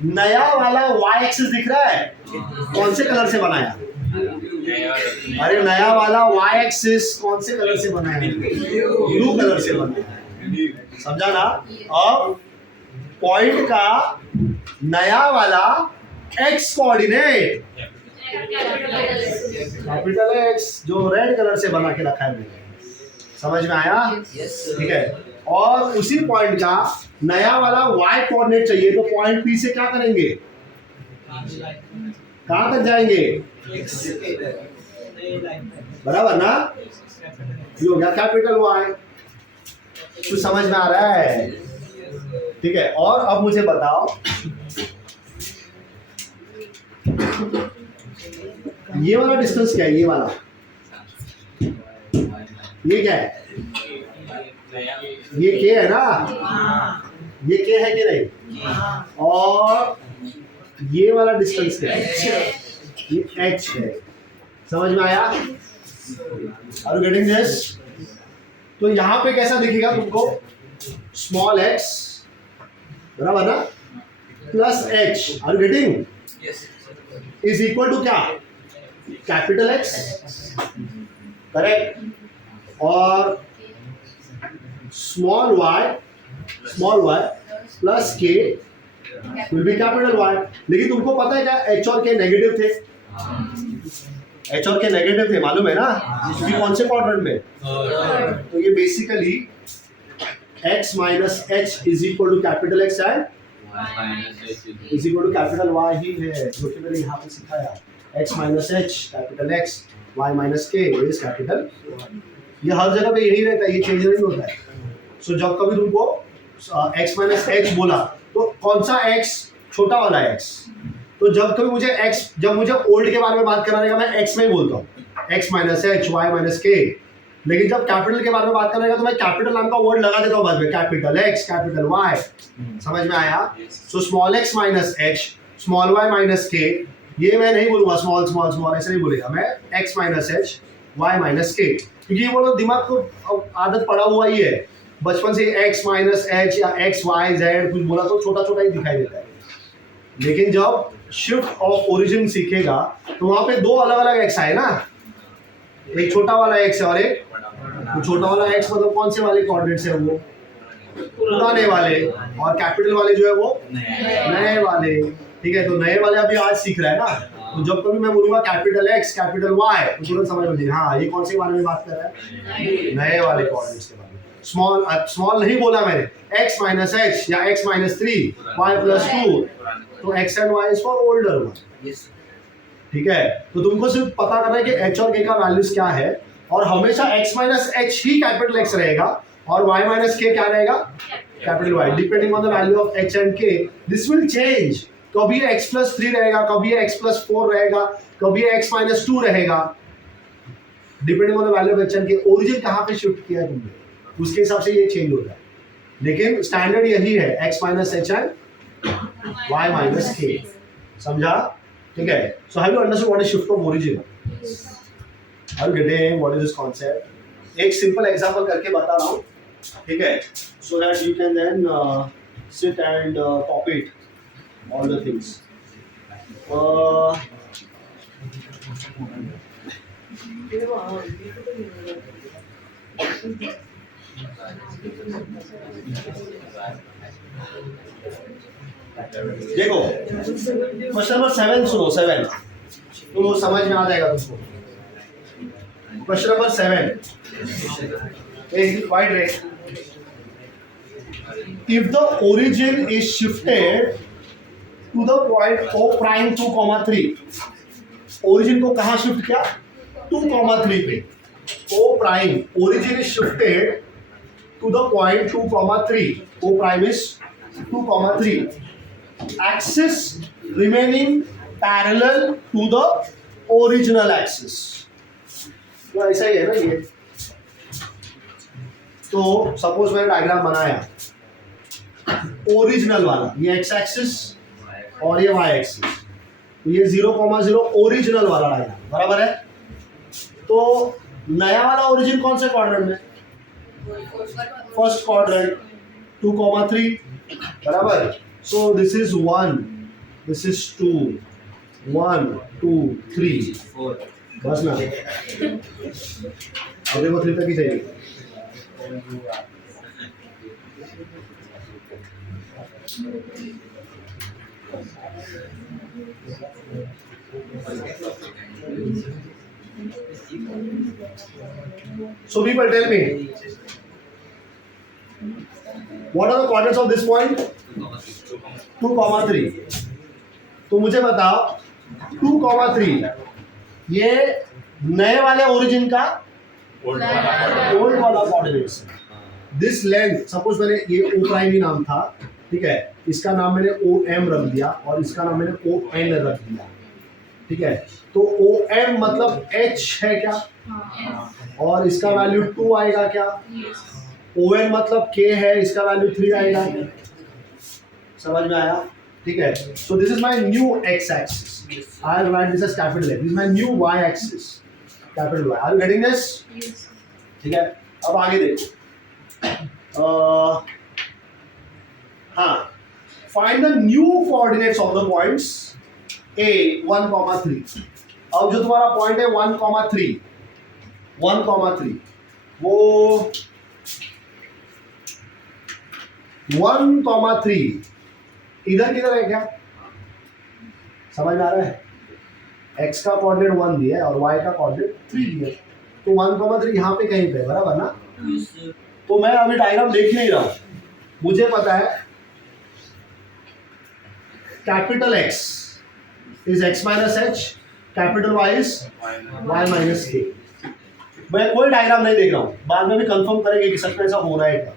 नया वाला वाई एक्सिस दिख रहा है? कौन से कलर से बनाया? अरे नया वाला वाई एक्सिस कौन से कलर से बनाया? ब्लू कलर से बनाया, समझा ना? अब पॉइंट का नया वाला एक्स कोऑर्डिनेट कैपिटल एक्स जो रेड कलर से बना के रखा है मैंने, समझ में आया? ठीक है। और उसी पॉइंट का नया वाला y कोऑर्डिनेट चाहिए, तो पॉइंट P से क्या करेंगे, कहां तक जाएंगे, बराबर ना? ये हो गया कैपिटल Y। कुछ समझ में आ रहा है? ठीक है। और अब मुझे बताओ ये वाला डिस्टेंस क्या है, ये वाला, ये क्या है, ये k है ना, ये k है कि नहीं? और ये वाला डिस्टेंस क्या है, ये h है। समझ में आया? Are you getting this? तो यहां पे कैसा दिखेगा तुमको, स्मॉल x बराबर ना plus h, are you getting, is equal to क्या, कैपिटल X, करेक्ट, और small y plus k will be capital Y। लेकिन तुमको पता है क्या h और k नेगेटिव थे, h और k नेगेटिव थे, मालूम है ना? क्योंकि कौन से क्वाड्रेंट में, तो ये basically x minus h is equal to capital X and is equal to capital Y ही है, जो कि मैंने यहाँ पे सिखाया। x minus h capital X, y minus k is capital, ये हर जगह पे यही रहता है, ये चेंज नहीं होता है। सो जब कभी तुमको x माइनस h बोला तो कौन सा x, छोटा वाला x, तो जब कभी मुझे x, जब मुझे ओल्ड के बारे में बात करना रहेगा मैं x में ही बोलता हूँ, x minus h y minus k। लेकिन जब कैपिटल के बारे में बात करना रहेगा तो मैं कैपिटल नाम का वर्ड लगा देता हूँ बाद में, कैपिटल x कैपिटल y। समझ में आया? So small x minus h small y minus k, ये मैं नहीं बोलूंगा स्मॉल स्मॉल स्मॉल, ऐसे नहीं बोलेगा मैं, x minus h y minus k, क्योंकि ये बोलो दिमाग को आदत पड़ा हुआ ही है बचपन से, x माइनस h या x y z कुछ बोला तो छोटा छोटा ही दिखाई देता है। लेकिन जब शिफ्ट ऑफ ओरिजिन सीखेगा तो वहां पे दो अलग अलग x आए ना, एक छोटा वाला x है और एक, तो छोटा वाला x मतलब कौन से वाले कोऑर्डिनेट्स है, वो पुराने वाले, और कैपिटल वाले जो है वो नए वाले। ठीक है, तो नए वाले अभी आज सीख रहा है ना, तो जब कभी मैं बोलूंगा कैपिटल X कैपिटल Y तो तुरंत समझ में जाएगा हाँ ये कौन से बारे में बात कर रहा है, नए वाले कोऑर्डिनेट्स के बारे में। स्मॉल नहीं बोला मैंने, x माइनस h या x माइनस 3 y प्लस 2, तो x and y is for older one. ठीक है, तो तुमको सिर्फ पता करना है कि h और k का वैल्यूज क्या है, और हमेशा x माइनस h ही कैपिटल X रहेगा और y माइनस k क्या रहेगा, capital Y, depending on the value of h and k this will change. कभी ये x प्लस 3 रहेगा, कभी ये x प्लस 4 रहेगा, कभी ये x माइनस 2 रहेगा, depending on the value of h and k। Origin कहाँ पे शिफ्ट किया है तुमने, उसके हिसाब से ये चेंज होता है, लेकिन स्टैंडर्ड यही है x minus h and y minus k। समझा? ठीक है, so have you understood what is shift of origin? Are you getting what is this concept? एक सिंपल एग्जांपल करके बता रहा हूँ, ठीक है, so that you can then sit and copy it all the things. देखो क्वेश्चन नंबर 7 सुनो, 7 तो समझ में आ जाएगा तुमको। Question number 7 is quite right. If the origin is shifted to the point O prime 2, 3, origin को कहाँ शिफ्ट किया, 2, 3 पे, O prime origin is shifted to the point 2, 3, O prime is 2, 3, axis remaining parallel to the original axis। तो ऐसा ही है ना ये। तो सपोज मैंने डायग्राम बनाया ओरिजिनल वाला, ये x एक्सिस और ये y एक्सिस, तो ये 0,0 ओरिजिनल वाला डायग्राम, बराबर है। तो नया वाला ओरिजिन कौन से क्वाड्रेंट में, फर्स्ट क्वाड्रेंट 2, 3, बराबर। सो दिस इज 1, दिस इज 2, 1, 2, 3, 4, बस ना, अब देखो 3 तक ही चाहिए। So people tell me, what are the coordinates of this point? 2,3. तो मुझे बताओ 2,3 ये नए वाले ओरिजिन का ओल्ड वाला कोऑर्डिनेट्स। दिस लेंथ, सपोज मैंने ये ओ प्राइम ही नाम था, ठीक है, इसका नाम मैंने ओ एम रख दिया और इसका नाम मैंने ओ एन रख दिया, ठीक है। तो ओ एम मतलब एच है क्या, और इसका वैल्यू 2 आएगा क्या, ओ एन मतलब के है, इसका वैल्यू 3 आएगा। समझ में आया, ठीक है। So this is my new x axis, I will write this as capital X, this is my new y axis, capital Y. Are you getting this? ठीक है। अब आगे देखो, हाँ, find the new coordinates of the points A 1,3। अब जो तुम्हारा point है 1,3 वो 1,3 इधर किधर है क्या, समझ में आ रहा है? x का कोऑर्डिनेट 1 दिया है और y का कोऑर्डिनेट 3 दिया है, तो 1,3 यहाँ पे कहीं पे, बराबर ना? तो मैं अभी डायग्राम देख नहीं रहा हूं, मुझे पता है capital X is x minus H, capital Y is y minus के। मैं कोई डायग्राम नहीं देख रहा हूं, बाद में भी कंफर्म करेंगे कि सच में ऐसा हो रहा है क्या।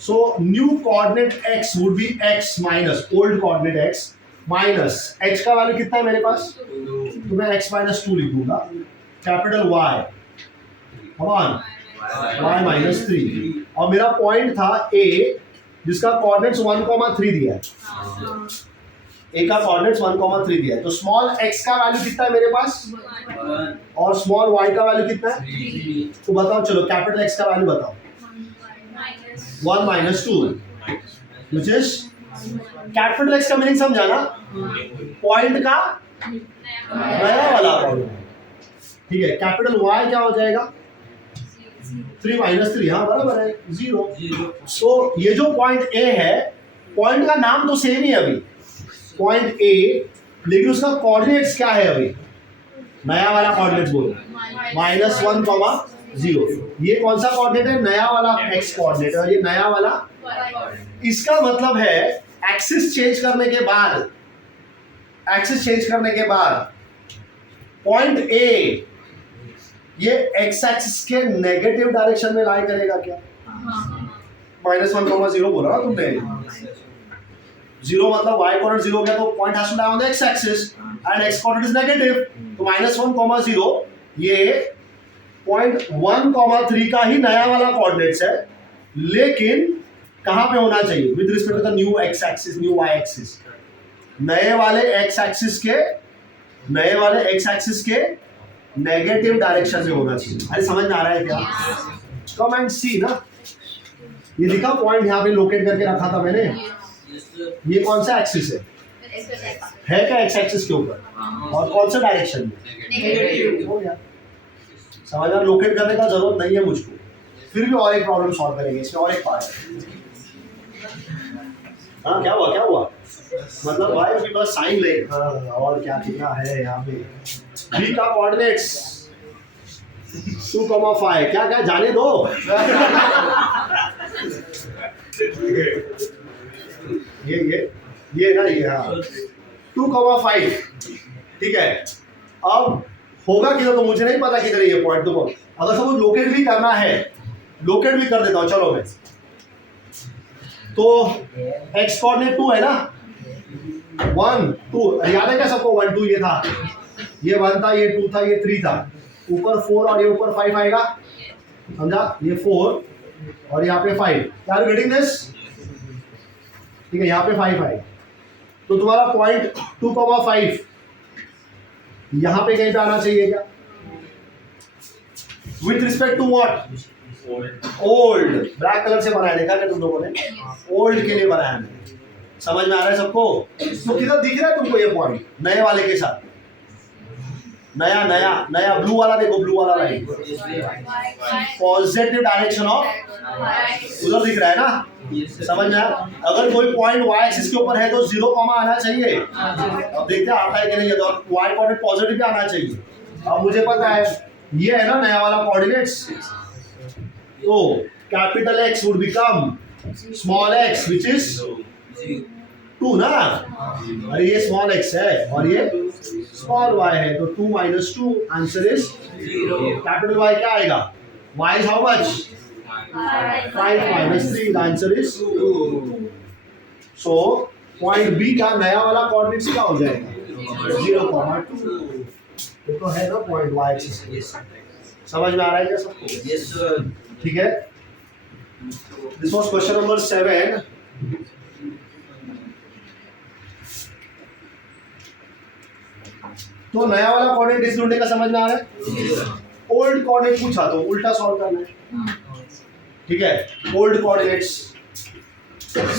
So new coordinate x would be x minus old coordinate x minus h का वैल्यू कितना है मेरे पास, तो मैं x माइनस 2 लिख दूंगा, कैपिटल Y अपन y माइनस 3, और मेरा पॉइंट था A जिसका कोऑर्डिनेट्स 1,3 दिया है, A का कोऑर्डिनेट्स 1,3 दिया है, तो स्मॉल x का वैल्यू कितना है मेरे पास, और स्मॉल y का वैल्यू कितना है, तो बताओ, चलो कैपिटल X का वैल्यू बताओ, 1 minus 2, which is capital X का मीनिंग समझा ना, पॉइंट का नया वाला पॉइंट, ठीक है। कैपिटल Y क्या हो जाएगा, 3 माइनस 3, हाँ बराबर है 0। तो ये जो पॉइंट A है, पॉइंट का नाम तो सेम ही है अभी, पॉइंट A, लेकिन उसका कोऑर्डिनेट्स क्या है अभी, नया वाला कोऑर्डिनेट्स बोलो, -1,0। ये कौन सा कोऑर्डिनेट है, नया वाला x कोऑर्डिनेट है, और ये नया वाला, इसका मतलब है एक्सिस चेंज करने के बाद पॉइंट A ये x एक्सिस के नेगेटिव डायरेक्शन में लाई करेगा क्या, -1,0 बोला ना तुमने, 0 मतलब y कोऑर्डिनेट 0 हो गया, तो point has to lie on the x axis and x coordinate is negative, तो -1,0 ये पॉइंट 1,3 का ही नया वाला कोऑर्डिनेट्स है, लेकिन कहां पे होना चाहिए, with respect to the new x axis, new y axis, नए वाले x एक्सिस के नेगेटिव डायरेक्शन में होना चाहिए। अरे समझ में आ रहा है क्या? कम एंड सी ना, ये लिखा पॉइंट यहाँ पे लोकेट करके रखा था मैंने, ये कौन सा एक्सिस है क्या x एक्सिस के ऊपर, और कौन सा डायरेक्शन में, नेगेटिव हो गया। समझ में, लोकेट करने का जरूरत नहीं है मुझको, फिर भी और एक प्रॉब्लम सॉल्व करेंगे, इसमें और एक पार्ट है। हाँ क्या हुआ मतलब भाई अभी बस साइन ले, हाँ, और क्या कितना है यहाँ पे, b का कोऑर्डिनेट्स 2,5, क्या जाने दो ये ना, ये हाँ 2,5, ठीक है। अब होगा किधर तो मुझे नहीं पता किधर है ये पॉइंट, तो अगर सब लोकेट भी करना है, लोकेट भी कर देता हूँ, चलो मैं, तो x कोऑर्डिनेट 2 है ना, 1 2, याद है क्या सबको, 1 2 ये था, ये 1 था, ये 2 था, ये 3 था, ऊपर 4 और ये ऊपर 5 आएगा, समझा, ये 4 और यहाँ पे 5, आर यू गेटिंग दिस, ठीक है, यहाँ पे 5 आएगा, तो तुम्हारा पॉइंट 2,5 यहाँ पे कहीं पे आना चाहिए क्या, with respect to what, old, black colour से बनाया, देखा क्या तुम लोगों ने, ओल्ड के लिए बनाया मैंने, समझ में आ रहा है सबको? तो किधर दिख रहा है तुमको ये पॉइंट, नए वाले के साथ, नया ब्लू वाला देखो, ब्लू वाला लाइन, पॉजिटिव डायरेक्शन ऑफ, उधर दिख रहा है ना, समझ में आया? अगर कोई पॉइंट y एक्सिस के ऊपर है तो 0 कॉमा आना चाहिए। अब देखते हैं आता है कि नहीं, तो y कोऑर्डिनेट पॉजिटिव भी आना चाहिए। अब मुझे पता है ये है ना नया वाला कोऑर्डिनेट्स, तो capital X would become small x which is 2 ना, और ये स्मॉल x है और ये स्मॉल y है, तो 2 minus 2 answer is 0। Capital Y क्या आएगा? y is how much? 5 minus 3, the answer is 2। so point B का नया वाला कोऑर्डिनेट्स क्या हो जाएगा? 0,2। ये तो है ना पॉइंट y एक्सिस। समझ में आ रहा है क्या सबको? Yes sir. ठीक है, दिस वाज क्वेश्चन नंबर 7। तो नया वाला कोऑर्डिनेट इस ढूंढने का समझ में आ रहा है? ओल्ड कोऑर्डिनेट पूछा तो उल्टा सॉल्व करना है। ठीक है, ओल्ड कोऑर्डिनेट्स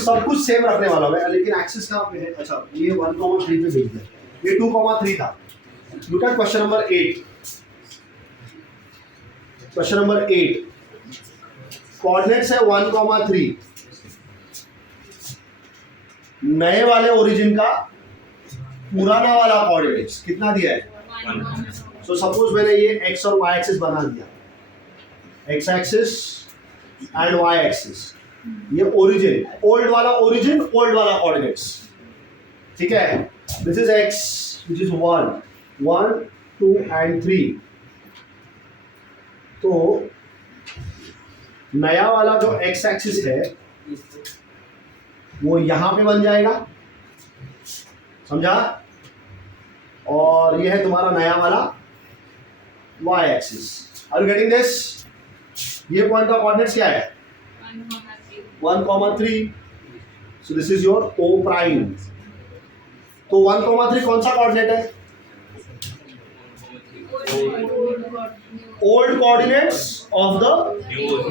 सब कुछ सेम रखने वाला है, लेकिन एक्सिस कहां पे है? अच्छा, ये 1,3 पे भेज दिया, ये 2,3 था। Look at question number 8। Question number 8 coordinates है 1,3। नए वाले ओरिजिन का पुराना वाला कोऑर्डिनेट्स कितना दिया है? सो सपोज मैंने ये x और y एक्सिस बना दिया, x axis and y axis, ये ओरिजिन, ओल्ड वाला ओरिजिन, ओल्ड वाला कोऑर्डिनेट्स। ठीक है, this is x which is 1 1 2 and 3। तो नया वाला जो x एक्सिस है वो यहां पे बन जाएगा, समझा? और ये है तुम्हारा नया वाला y axis. Are you getting this? ये पॉइंट का कोऑर्डिनेट्स क्या है? 1,3। So this is your O prime. तो 1,3 कौन सा कोऑर्डिनेट है? Old coordinates of the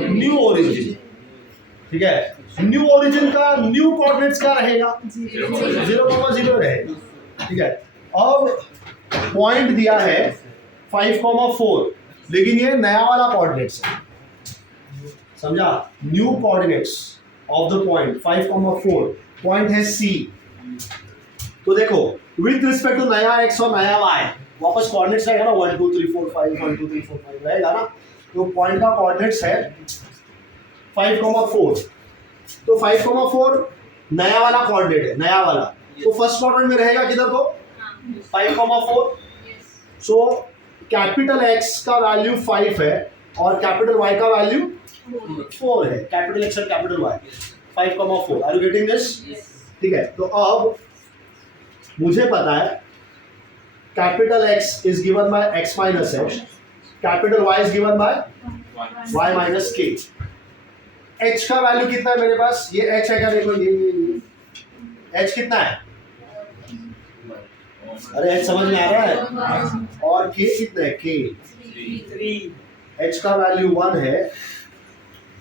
new origin. ठीक है, न्यू ओरिजिन का न्यू कोऑर्डिनेट्स क्या रहेगा? 0,0 रहेगा। ठीक है, अब पॉइंट दिया है 5,4, लेकिन ये नया वाला कोऑर्डिनेट्स है, समझा? New coordinates of the point 5,4, point है C। तो देखो विथ रिस्पेक्ट टू नया x और नया y वापस कोऑर्डिनेट्स रहेगा ना, 1 2 3 4 5 1 2 3 4 5 रहेगा ना। तो पॉइंट का कोऑर्डिनेट्स है 5,4। तो 5,4 नया वाला कोऑर्डिनेट है, नया वाला, तो फर्स्ट क्वाड्रेंट में रहेगा किधर को? 5,4। सो कैपिटल X का वैल्यू 5 है और कैपिटल Y का वैल्यू 4 है। कैपिटल X और capital Y 5,4। Are you getting this? ठीक है, तो अब मुझे पता है capital X is given by x minus h, capital Y is given by y minus k। h का वैल्यू कितना है मेरे पास? ये h है क्या? देखो ये h कितना है? अरे h समझ में आ रहा है? और k कितना है? k 3। h का वैल्यू 1 है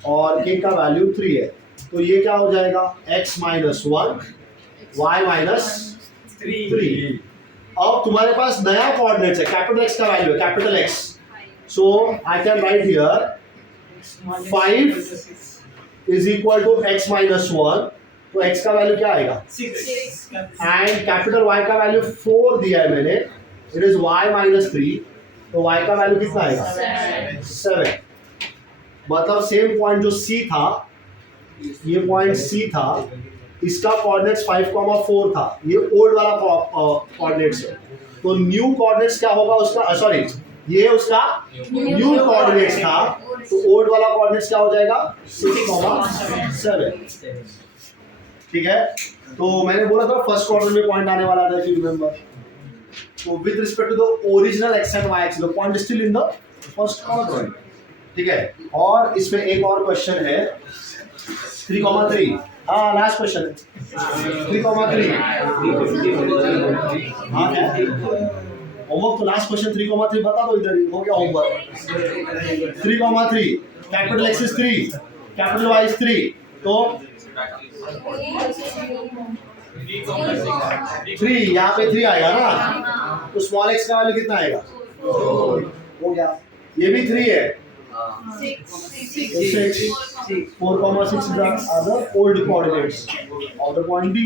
और k का वैल्यू 3 है, तो ये क्या हो जाएगा? x minus 1 y minus 3। अब तुम्हारे पास नया कोऑर्डिनेट्स है, कैपिटल X का वैल्यू है, capital X। So I can write here 5 is equal to x minus 1, तो x का वैल्यू क्या आएगा? 6। एंड कैपिटल Y का वैल्यू 4 दिया है मैंने, इट इज y माइनस 3, तो y का वैल्यू कितना आएगा? 7। मतलब सेम पॉइंट जो C था, ये पॉइंट C था, इसका कोऑर्डिनेट्स 5,4 था, ये ओल्ड वाला कोऑर्डिनेट्स है। तो न्यू कोऑर्डिनेट्स क्या होगा उसका? सॉरी, ये उसका न्यू कोऑर्डिनेट्स था, तो ओल्ड वाला कोऑर्डिनेट्स क्या हो जाएगा? 6,7। ठीक है, तो मैंने बोला था फर्स्ट क्वाड्रेंट में पॉइंट आने वाला था, इफ यू रिमेंबर। तो with respect to the original x and y axis, the point still in the first quadrant. ठीक है, और इसमें एक और क्वेश्चन है 3,3। हाँ, लास्ट क्वेश्चन है 3,3। हाँ क्या होमवर्क? तो लास्ट क्वेश्चन 3,3 बता दो, इधर हो गया homework. 3,3 capital X is 3, capital Y is 3, तो 3 यहाँ पे 3 आएगा ना, तो स्मॉल x का वैल्यू कितना आएगा? हो गया, ये भी 3 है 6, 4,6 are the old coordinates of the point B.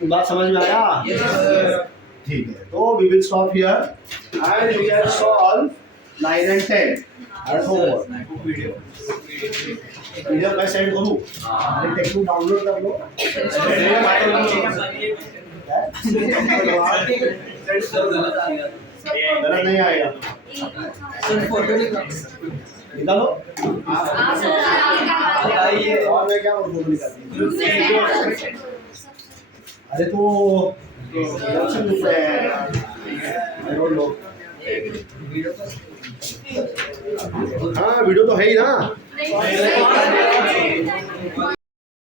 तो बात समझ में आया? ठीक है, तो we will stop here and you can solve 9 and 10 as homework. Video मैं सेंड करूँ? टेक्स्ट डाउनलोड कर लो। गलत नहीं आएगा। निकालो। और मैं क्या फोटो निकालती हूँ? अरे तो ऑप्शन दूसरा है। I don't know. हाँ वीडियो तो है ही ना।